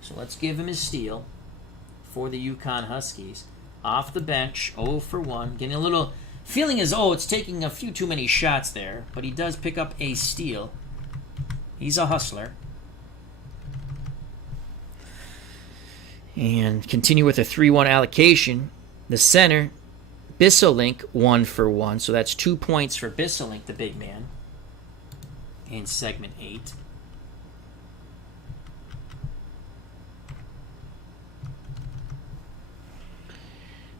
So let's give him his steal for the UConn Huskies. Off the bench, 0 for 1. Getting a little feeling as, it's taking a few too many shots there. But he does pick up a steal. He's a hustler. And continue with a 3-1 allocation. The center, Bisselink, 1 for 1. So that's 2 points for Bisselink, the big man, in segment 8.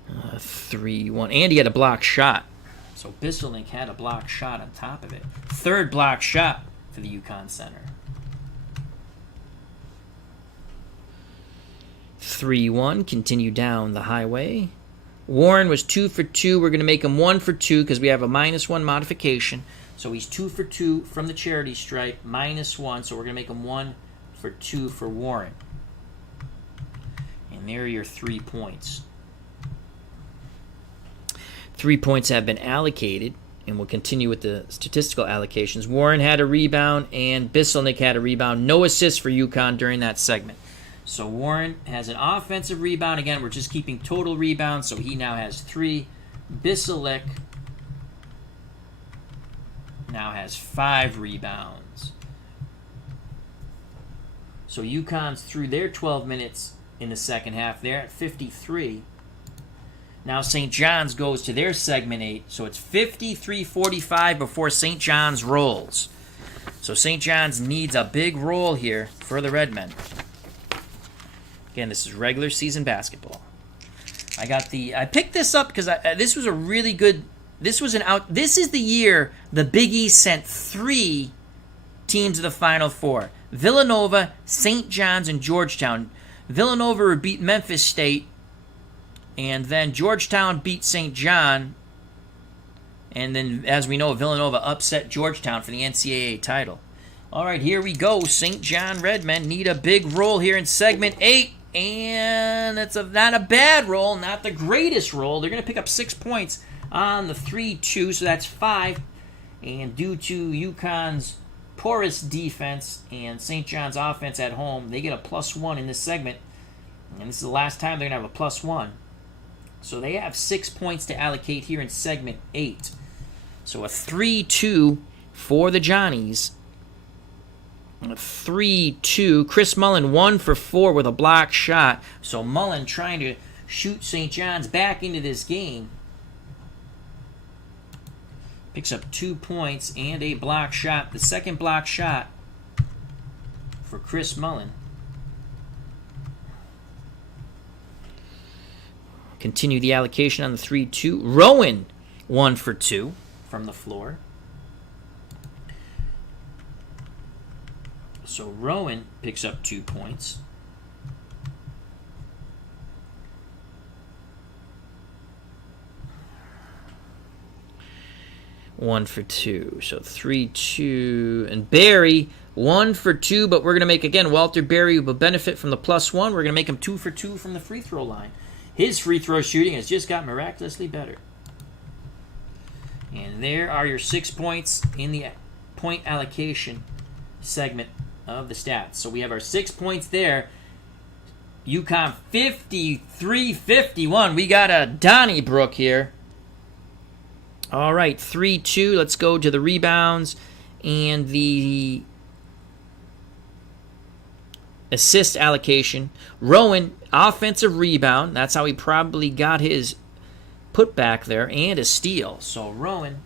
Uh, 3-1. And he had a block shot. So Bisselink had a block shot on top of it. 3rd block shot for the UConn center. 3-1, continue down the highway. Warren was 2 for 2. We're going to make him 1 for 2 because we have a -1 modification. So he's 2 for 2 from the charity stripe, -1. So we're going to make him 1 for 2 for Warren. And there are your 3 points. 3 points have been allocated, and we'll continue with the statistical allocations. Warren had a rebound, and Bisselnik had a rebound. No assists for UConn during that segment. So Warren has an offensive rebound. Again, we're just keeping total rebounds, so he now has 3. Bisselnik now has 5 rebounds. So UConn's through their 12 minutes in the second half. They're at 53. Now St. John's goes to their segment 8, so it's 53-45 before St. John's rolls. So St. John's needs a big roll here for the Redmen. Again, this is regular season basketball. I picked this up because this was a really good. This is the year the Big East sent 3 teams to the Final Four: Villanova, St. John's, and Georgetown. Villanova beat Memphis State, and then Georgetown beat St. John. And then, as we know, Villanova upset Georgetown for the NCAA title. All right, here we go. St. John Redmen need a big roll here in segment 8. And it's not a bad roll, not the greatest roll. They're going to pick up 6 points on the 3-2, so that's 5. And due to UConn's porous defense and St. John's offense at home, they get a +1 in this segment. And this is the last time they're going to have a +1. So they have 6 points to allocate here in segment 8. So a 3-2 for the Johnnies. 3-2. Chris Mullen 1 for 4 with a block shot. So Mullen trying to shoot St. John's back into this game. Picks up 2 points and a block shot. The second block shot for Chris Mullen. Continue the allocation on the 3-2. Rowan 1 for 2 from the floor. So Rowan picks up 2 points. One for 2. So 3-2. And Barry, 1 for 2, but we're going to make, again, Walter Barry will benefit from the +1. We're going to make him 2 for 2 from the free throw line. His free throw shooting has just got miraculously better. And there are your 6 points in the point allocation segment of the stats. So we have our 6 points there. UConn 53-51. We got a Donnybrook here. All right, 3-2. Let's go to the rebounds and the assist allocation. Rowan, offensive rebound. That's how he probably got his putback there, and a steal. So Rowan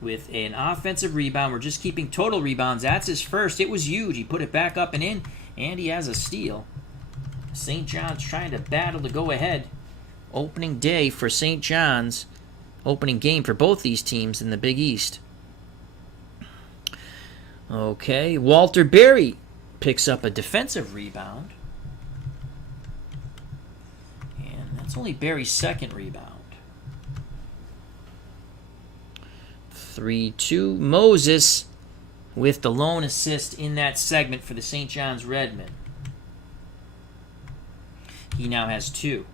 with an offensive rebound. We're just keeping total rebounds. That's his first. It was huge. He put it back up and in, and he has a steal. St. John's trying to battle to go ahead. Opening day for St. John's. Opening game for both these teams in the Big East. Okay, Walter Berry picks up a defensive rebound. And that's only Berry's second rebound. 3-2. Moses with the lone assist in that segment for the St. John's Redmen. He now has 2.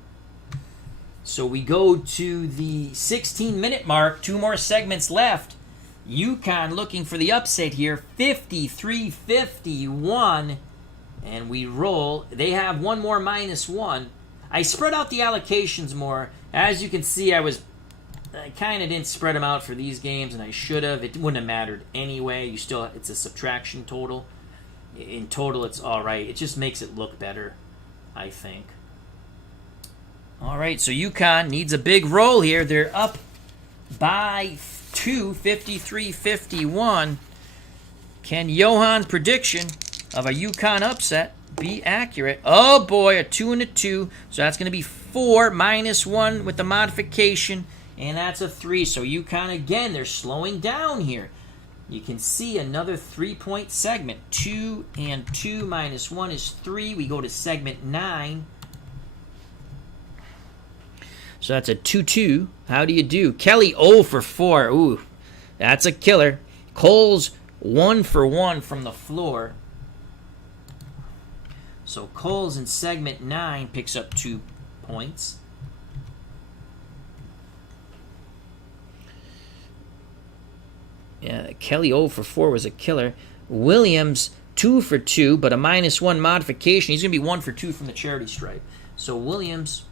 So we go to the 16-minute mark. 2 more segments left. UConn looking for the upset here. 53-51. And we roll. They have one more -1. I spread out the allocations more. As you can see, I kind of didn't spread them out for these games, and I should have. It wouldn't have mattered anyway. It's a subtraction total. In total, it's all right. It just makes it look better, I think. All right, so UConn needs a big roll here. They're up by 2, 53-51. Can Johan's prediction of a UConn upset be accurate? Oh boy, a 2 and a 2. So that's going to be 4 -1 with the modification, and that's a 3. So UConn again, they're slowing down here. You can see another 3-point segment. 2 and 2 -1 is 3. We go to segment 9. So that's a 2-2. How do you do? Kelly 0 for 4. Ooh, that's a killer. Cole's 1 for 1 from the floor. So Cole's in segment 9 picks up 2 points. Yeah, Kelly 0 for 4 was a killer. Williams 2 for 2, but a -1 modification. He's going to be 1 for 2 from the charity stripe. So Williams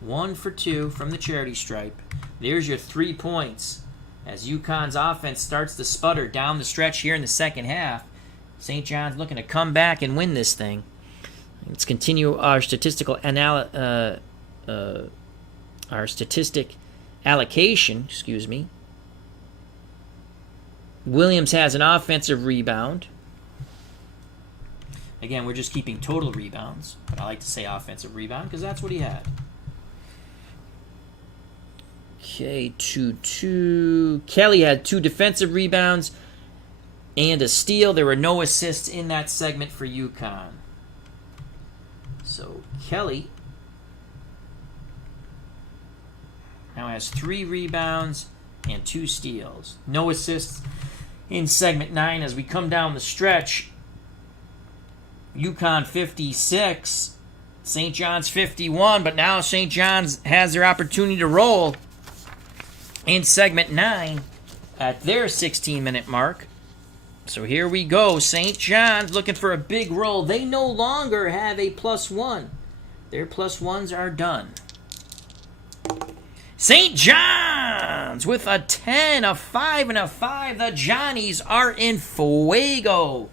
1 for 2 from the charity stripe. There's your 3 points. As UConn's offense starts to sputter down the stretch here in the second half, St. John's looking to come back and win this thing. Let's continue our statistical statistic allocation. Excuse me. Williams has an offensive rebound. Again, we're just keeping total rebounds, but I like to say offensive rebound because that's what he had. Okay, 2-2. Kelly had 2 defensive rebounds and a steal. There were no assists in that segment for UConn. So Kelly now has 3 rebounds and 2 steals. No assists in segment 9 as we come down the stretch. UConn 56, St. John's 51, but now St. John's has their opportunity to roll in segment 9 at their 16-minute mark. So here we go. St. John's looking for a big roll. They no longer have a +1. Their +1s are done. St. John's! rebounds with a 10, a 5, and a 5. The Johnnies are in fuego.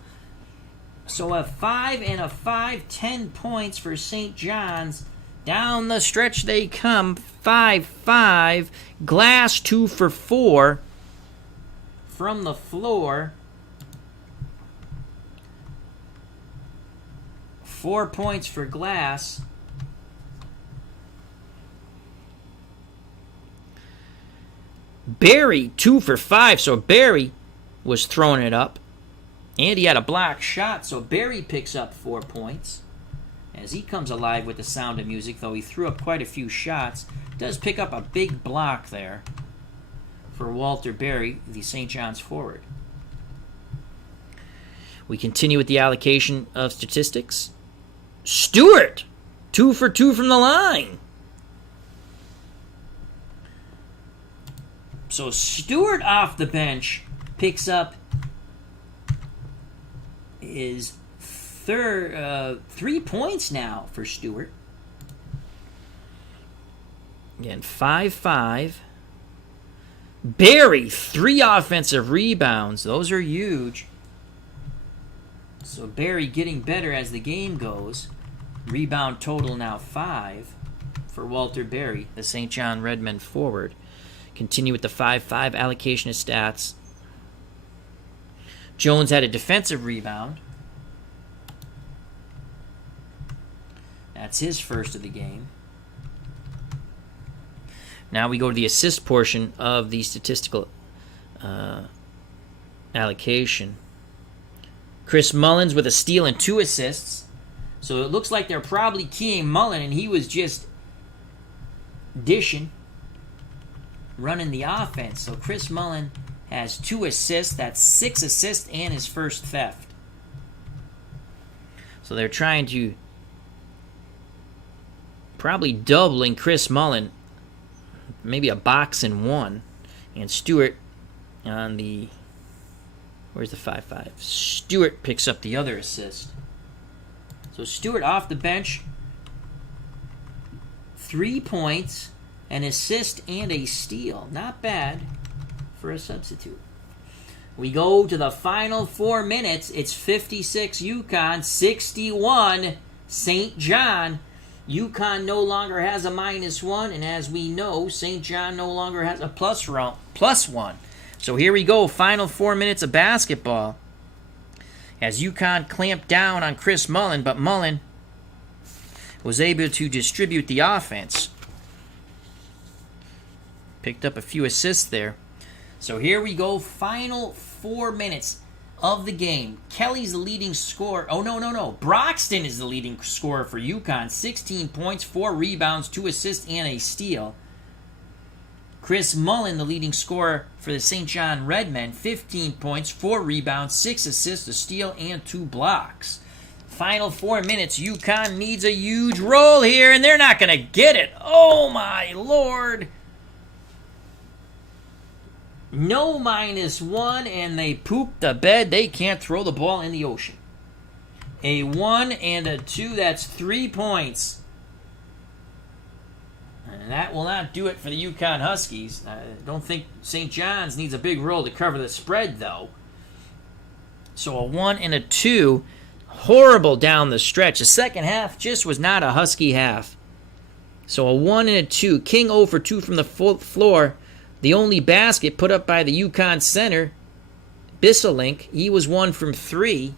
So a 5 and a 5, 10 points for St. John's. Down the stretch they come, 5-5. Glass 2 for 4 from the floor. 4 points for Glass. Barry 2 for 5, so Barry was throwing it up. And he had a block shot, so Barry picks up 4 points. As he comes alive with the Sound of Music, though he threw up quite a few shots. Does pick up a big block there for Walter Barry, the St. John's forward. We continue with the allocation of statistics. Stewart, 2 for 2 from the line. So Stewart off the bench picks up his 3 points now for Stewart. Again, 5-5. Barry, 3 offensive rebounds. Those are huge. So Barry getting better as the game goes. Rebound total now 5 for Walter Barry, the St. John Redmen forward. Continue with the 5-5 allocation of stats. Jones had a defensive rebound. That's his first of the game. Now we go to the assist portion of the statistical allocation. Chris Mullins with a steal and 2 assists. So it looks like they're probably keying Mullen, and he was just dishing, running the offense. So Chris Mullen has 2 assists. That's 6 assists and his first theft. So they're trying to probably doubling Chris Mullen, maybe a box and 1. And Stewart on the, where's the 5-5? Stewart picks up the other assist. So Stewart off the bench, 3 points, an assist, and a steal. Not bad for a substitute. We go to the final 4 minutes. It's 56 UConn, 61 St. John. UConn no longer has a -1, and as we know, St. John no longer has a +1. So here we go, final 4 minutes of basketball. As UConn clamped down on Chris Mullen, but Mullen was able to distribute the offense. Picked up a few assists there. So here we go, final 4 minutes of the game. Kelly's the leading scorer. Oh, no. Broxton is the leading scorer for UConn. 16 points, 4 rebounds, 2 assists, and a steal. Chris Mullen, the leading scorer for the St. John Redmen. 15 points, 4 rebounds, 6 assists, a steal, and 2 blocks. Final 4 minutes. UConn needs a huge roll here, and they're not going to get it. Oh, my Lord. No -1, and they pooped the bed. They can't throw the ball in the ocean. A 1 and a 2, that's 3 points. And that will not do it for the UConn Huskies. I don't think St. John's needs a big roll to cover the spread, though. So a 1 and a 2, horrible down the stretch. The second half just was not a Husky half. So a 1 and a 2. King 0 for 2 from the floor. The only basket put up by the UConn center, Bisselink, he was 1 from 3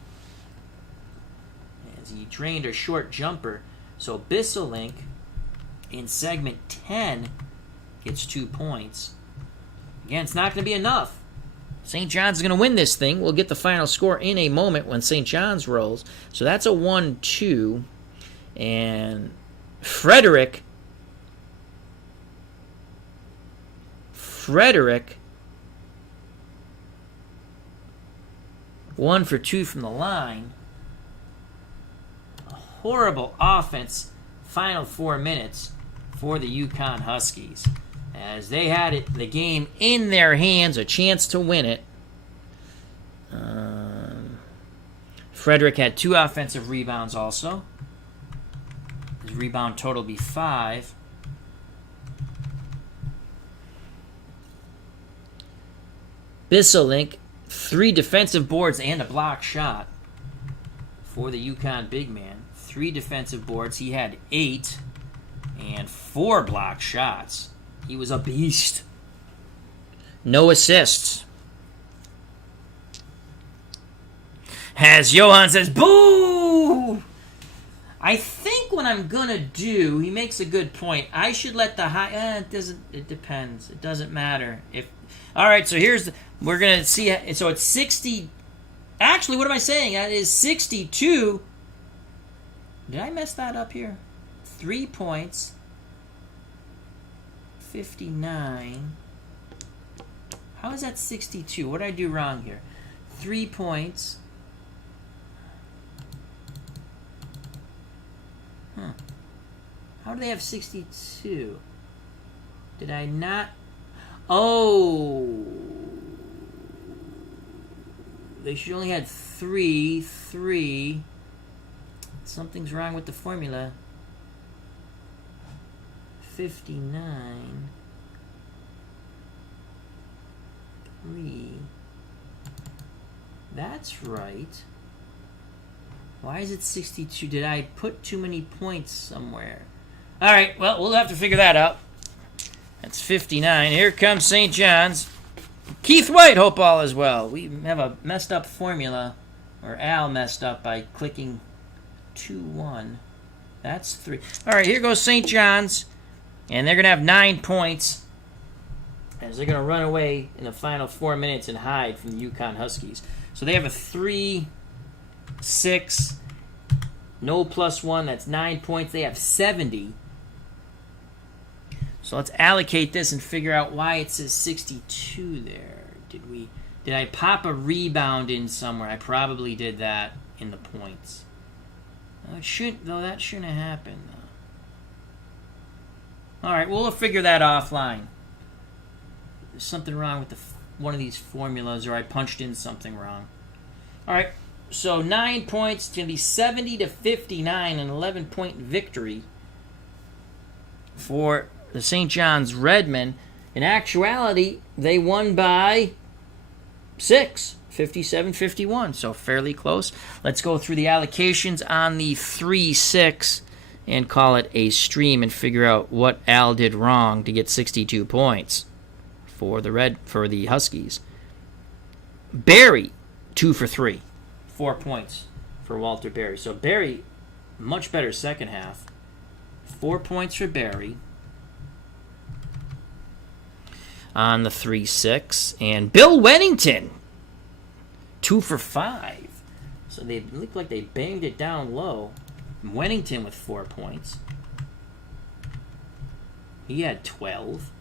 as he drained a short jumper. So Bisselink in segment 10 gets 2 points. Again, it's not going to be enough. St. John's is going to win this thing. We'll get the final score in a moment when St. John's rolls. So that's a 1-2. And Frederick 1 for 2 from the line. A horrible offense. Final 4 minutes for the UConn Huskies, as they had the game in their hands, a chance to win it. Frederick had 2 offensive rebounds also. His rebound total be 5. Bisselink, 3 defensive boards and a block shot for the UConn big man. 3 defensive boards. He had 8 and 4 block shots. He was a beast. No assists. As Johan says, boo! I think what I'm going to do, he makes a good point. I should let the high... it depends. It doesn't matter. All right, so we're going to see... So it's 60... Actually, what am I saying? That is 62. Did I mess that up here? 3 points. 59. How is that 62? What did I do wrong here? 3 points. How do they have 62? Did I not? Oh. They should only had 3. Something's wrong with the formula. 59. 3. That's right. Why is it 62? Did I put too many points somewhere? All right, well, we'll have to figure that out. That's 59. Here comes St. John's. Keith White, hope all is well. We have a messed up formula, or Al messed up by clicking 2-1. That's 3. All right, here goes St. John's, and they're going to have 9 points as they're going to run away in the final 4 minutes and hide from the UConn Huskies. So they have a 3-6, no +1, that's 9 points. They have 70. So let's allocate this and figure out why it says 62 there. Did I pop a rebound in somewhere? I probably did that in the points. That shouldn't have happened. All right, we'll figure that offline. There's something wrong with one of these formulas, or I punched in something wrong. All right, so 9 points. It's going to be 70-59, an 11-point victory for the St. John's Redmen. In actuality, they won by 6, 57-51, so fairly close. Let's go through the allocations on the 3-6 and call it a stream and figure out what Al did wrong to get 62 points for the Huskies. Barry, 2 for 3, 4 points for Walter Barry. So Barry, much better second half. 4 points for Barry on the 3-6. And Bill Wennington, 2 for 5. So they look like they banged it down low. Wennington with 4 points. He had 12.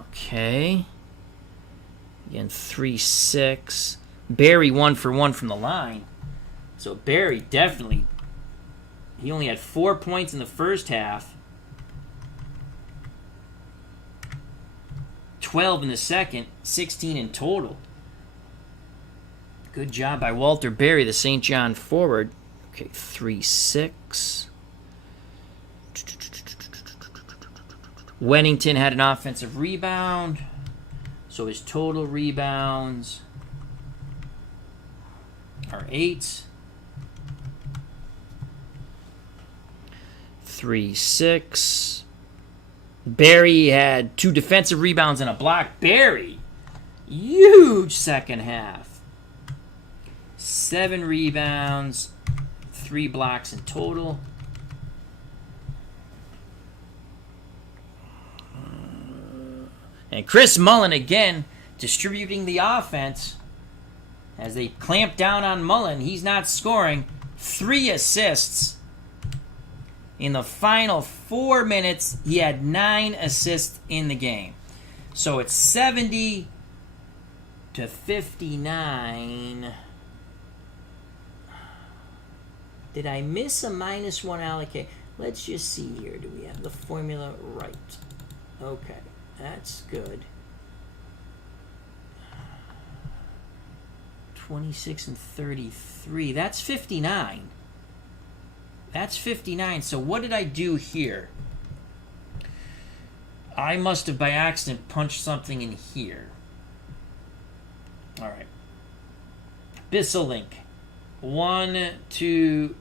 Okay. Again, 3-6. Barry 1 for 1 from the line. So Barry definitely, he only had 4 points in the first half. 12 in the second, 16 in total. Good job by Walter Barry, the St. John forward. Okay, 3-6. Wennington had an offensive rebound, so his total rebounds are 8. 3-6. Barry had 2 defensive rebounds and a block. Barry, huge second half. 7 rebounds, 3 blocks in total. And Chris Mullen again distributing the offense as they clamp down on Mullen. He's not scoring. 3 assists. In the final 4 minutes, he had 9 assists in the game. So it's 70-59. Did I miss a -1 allocate? Let's just see here. Do we have the formula right? Okay, that's good. 26 and 33. That's 59. That's 59. So what did I do here? I must have by accident punched something in here. All right. Bisselink. 1, 2,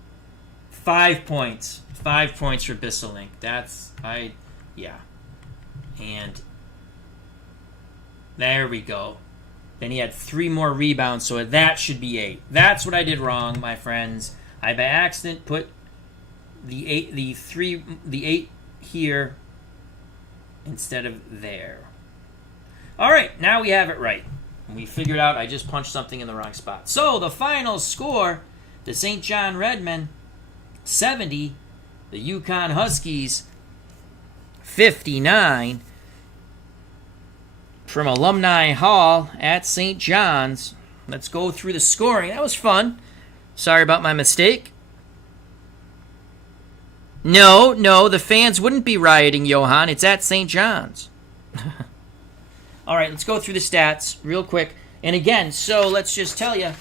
5 points. 5 points for Bisselink. Yeah. And there we go. Then he had 3 more rebounds, so that should be 8. That's what I did wrong, my friends. I by accident put the 8 here instead of there. All right, now we have it right. We figured out I just punched something in the wrong spot. So the final score, the St. John Redmen 70, the UConn Huskies 59. From Alumni Hall at St. John's. Let's go through the scoring. That was fun. Sorry about my mistake. No, the fans wouldn't be rioting, Johan. It's at St. John's. All right, let's go through the stats real quick. And again, so let's just tell you,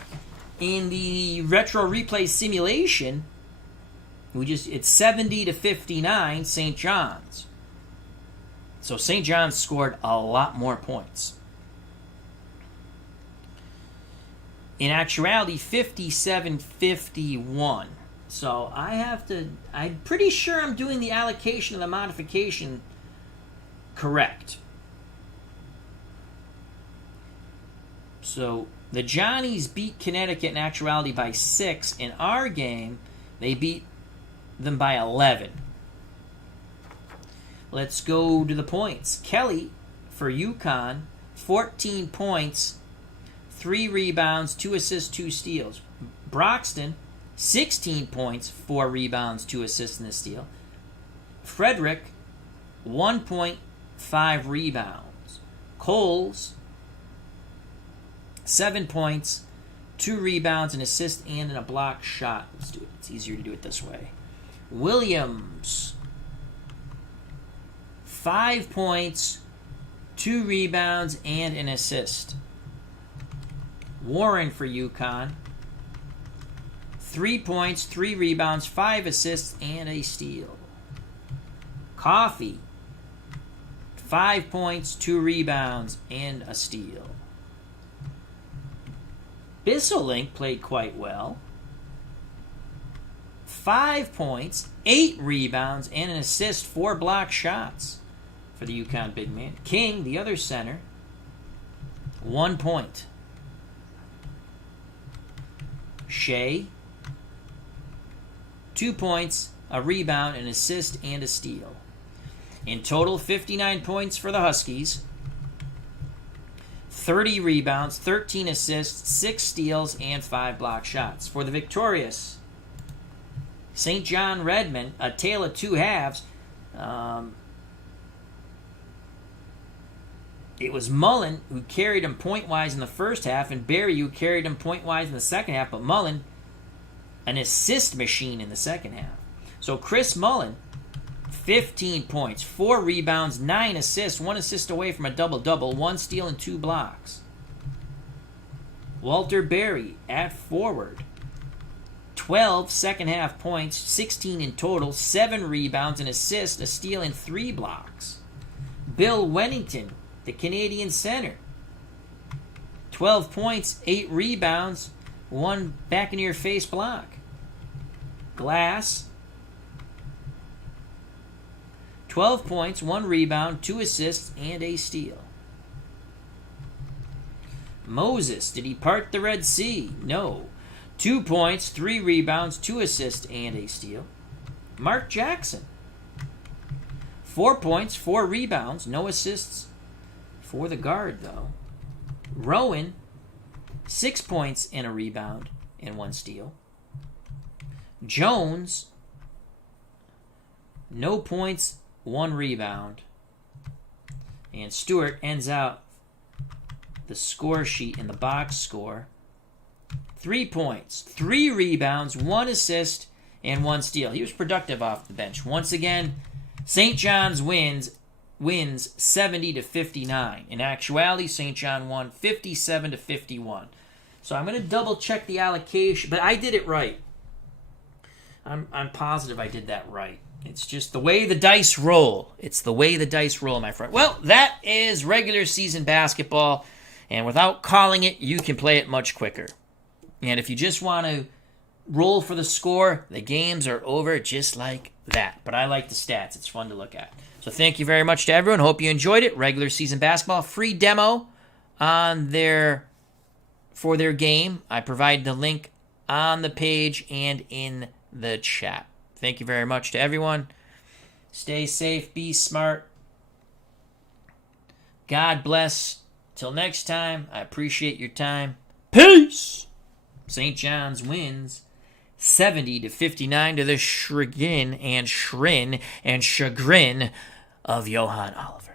in the retro replay simulation, it's 70 to 59 St. John's. So St. John's scored a lot more points. In actuality, 57-51. So I'm pretty sure I'm doing the allocation of the modification correct. So the Johnnies beat Connecticut in actuality by 6. In our game, they beat them by 11. Let's go to the points. Kelly, for UConn, 14 points, 3 rebounds, 2 assists, 2 steals. Broxton, 16 points, 4 rebounds, 2 assists, and a steal. Frederick, 1 point, 5 rebounds. Coles, 7 points, 2 rebounds, an assist, and a block shot. Let's do it. It's easier to do it this way. Williams, 5 points, 2 rebounds, and an assist. Warren for UConn, 3 points, 3 rebounds, 5 assists, and a steal. Coffey, 5 points, 2 rebounds, and a steal. Bisselink played quite well. 5 points, 8 rebounds, and an assist, 4 block shots for the UConn big man. King, the other center, 1 point. Shea, 2 points, a rebound, an assist, and a steal. In total, 59 points for the Huskies, 30 rebounds, 13 assists, 6 steals, and 5 block shots. For the victorious St. John Redmen, a tale of 2 halves. It was Mullen who carried him point-wise in the first half, and Barry who carried him point-wise in the second half, but Mullen, an assist machine in the second half. So Chris Mullen, 15 points, 4 rebounds, 9 assists, 1 assist away from a double-double, 1 steal and 2 blocks. Walter Berry at forward, 12 second-half points, 16 in total, 7 rebounds, an assist, a steal, and 3 blocks. Bill Wennington, the Canadian center, 12 points, 8 rebounds, 1 back-in-your-face block. Glass, 12 points, 1 rebound, 2 assists, and a steal. Moses, did he part the Red Sea? No. 2 points, 3 rebounds, 2 assists, and a steal. Mark Jackson, 4 points, 4 rebounds, no assists for the guard, though. Rowan, 6 points and a rebound and 1 steal. Jones, no points, 1 rebound. And Stewart ends out the score sheet in the box score. 3 points, 3 rebounds, 1 assist, and 1 steal. He was productive off the bench. Once again, St. John's wins 70 to 59. In actuality, St. John won 57 to 51. So I'm going to double check the allocation, but I did it right. I'm positive I did that right. It's just the way the dice roll. It's the way the dice roll, my friend. Well, that is regular season basketball, and without calling it, you can play it much quicker. And if you just want to roll for the score, the games are over just like that. But I like the stats. It's fun to look at. So thank you very much to everyone. Hope you enjoyed it. Regular season basketball, free demo for their game. I provide the link on the page and in the chat. Thank you very much to everyone. Stay safe. Be smart. God bless. Till next time, I appreciate your time. Peace! St. John's wins 70-59 to the chagrin of Johann Oliver.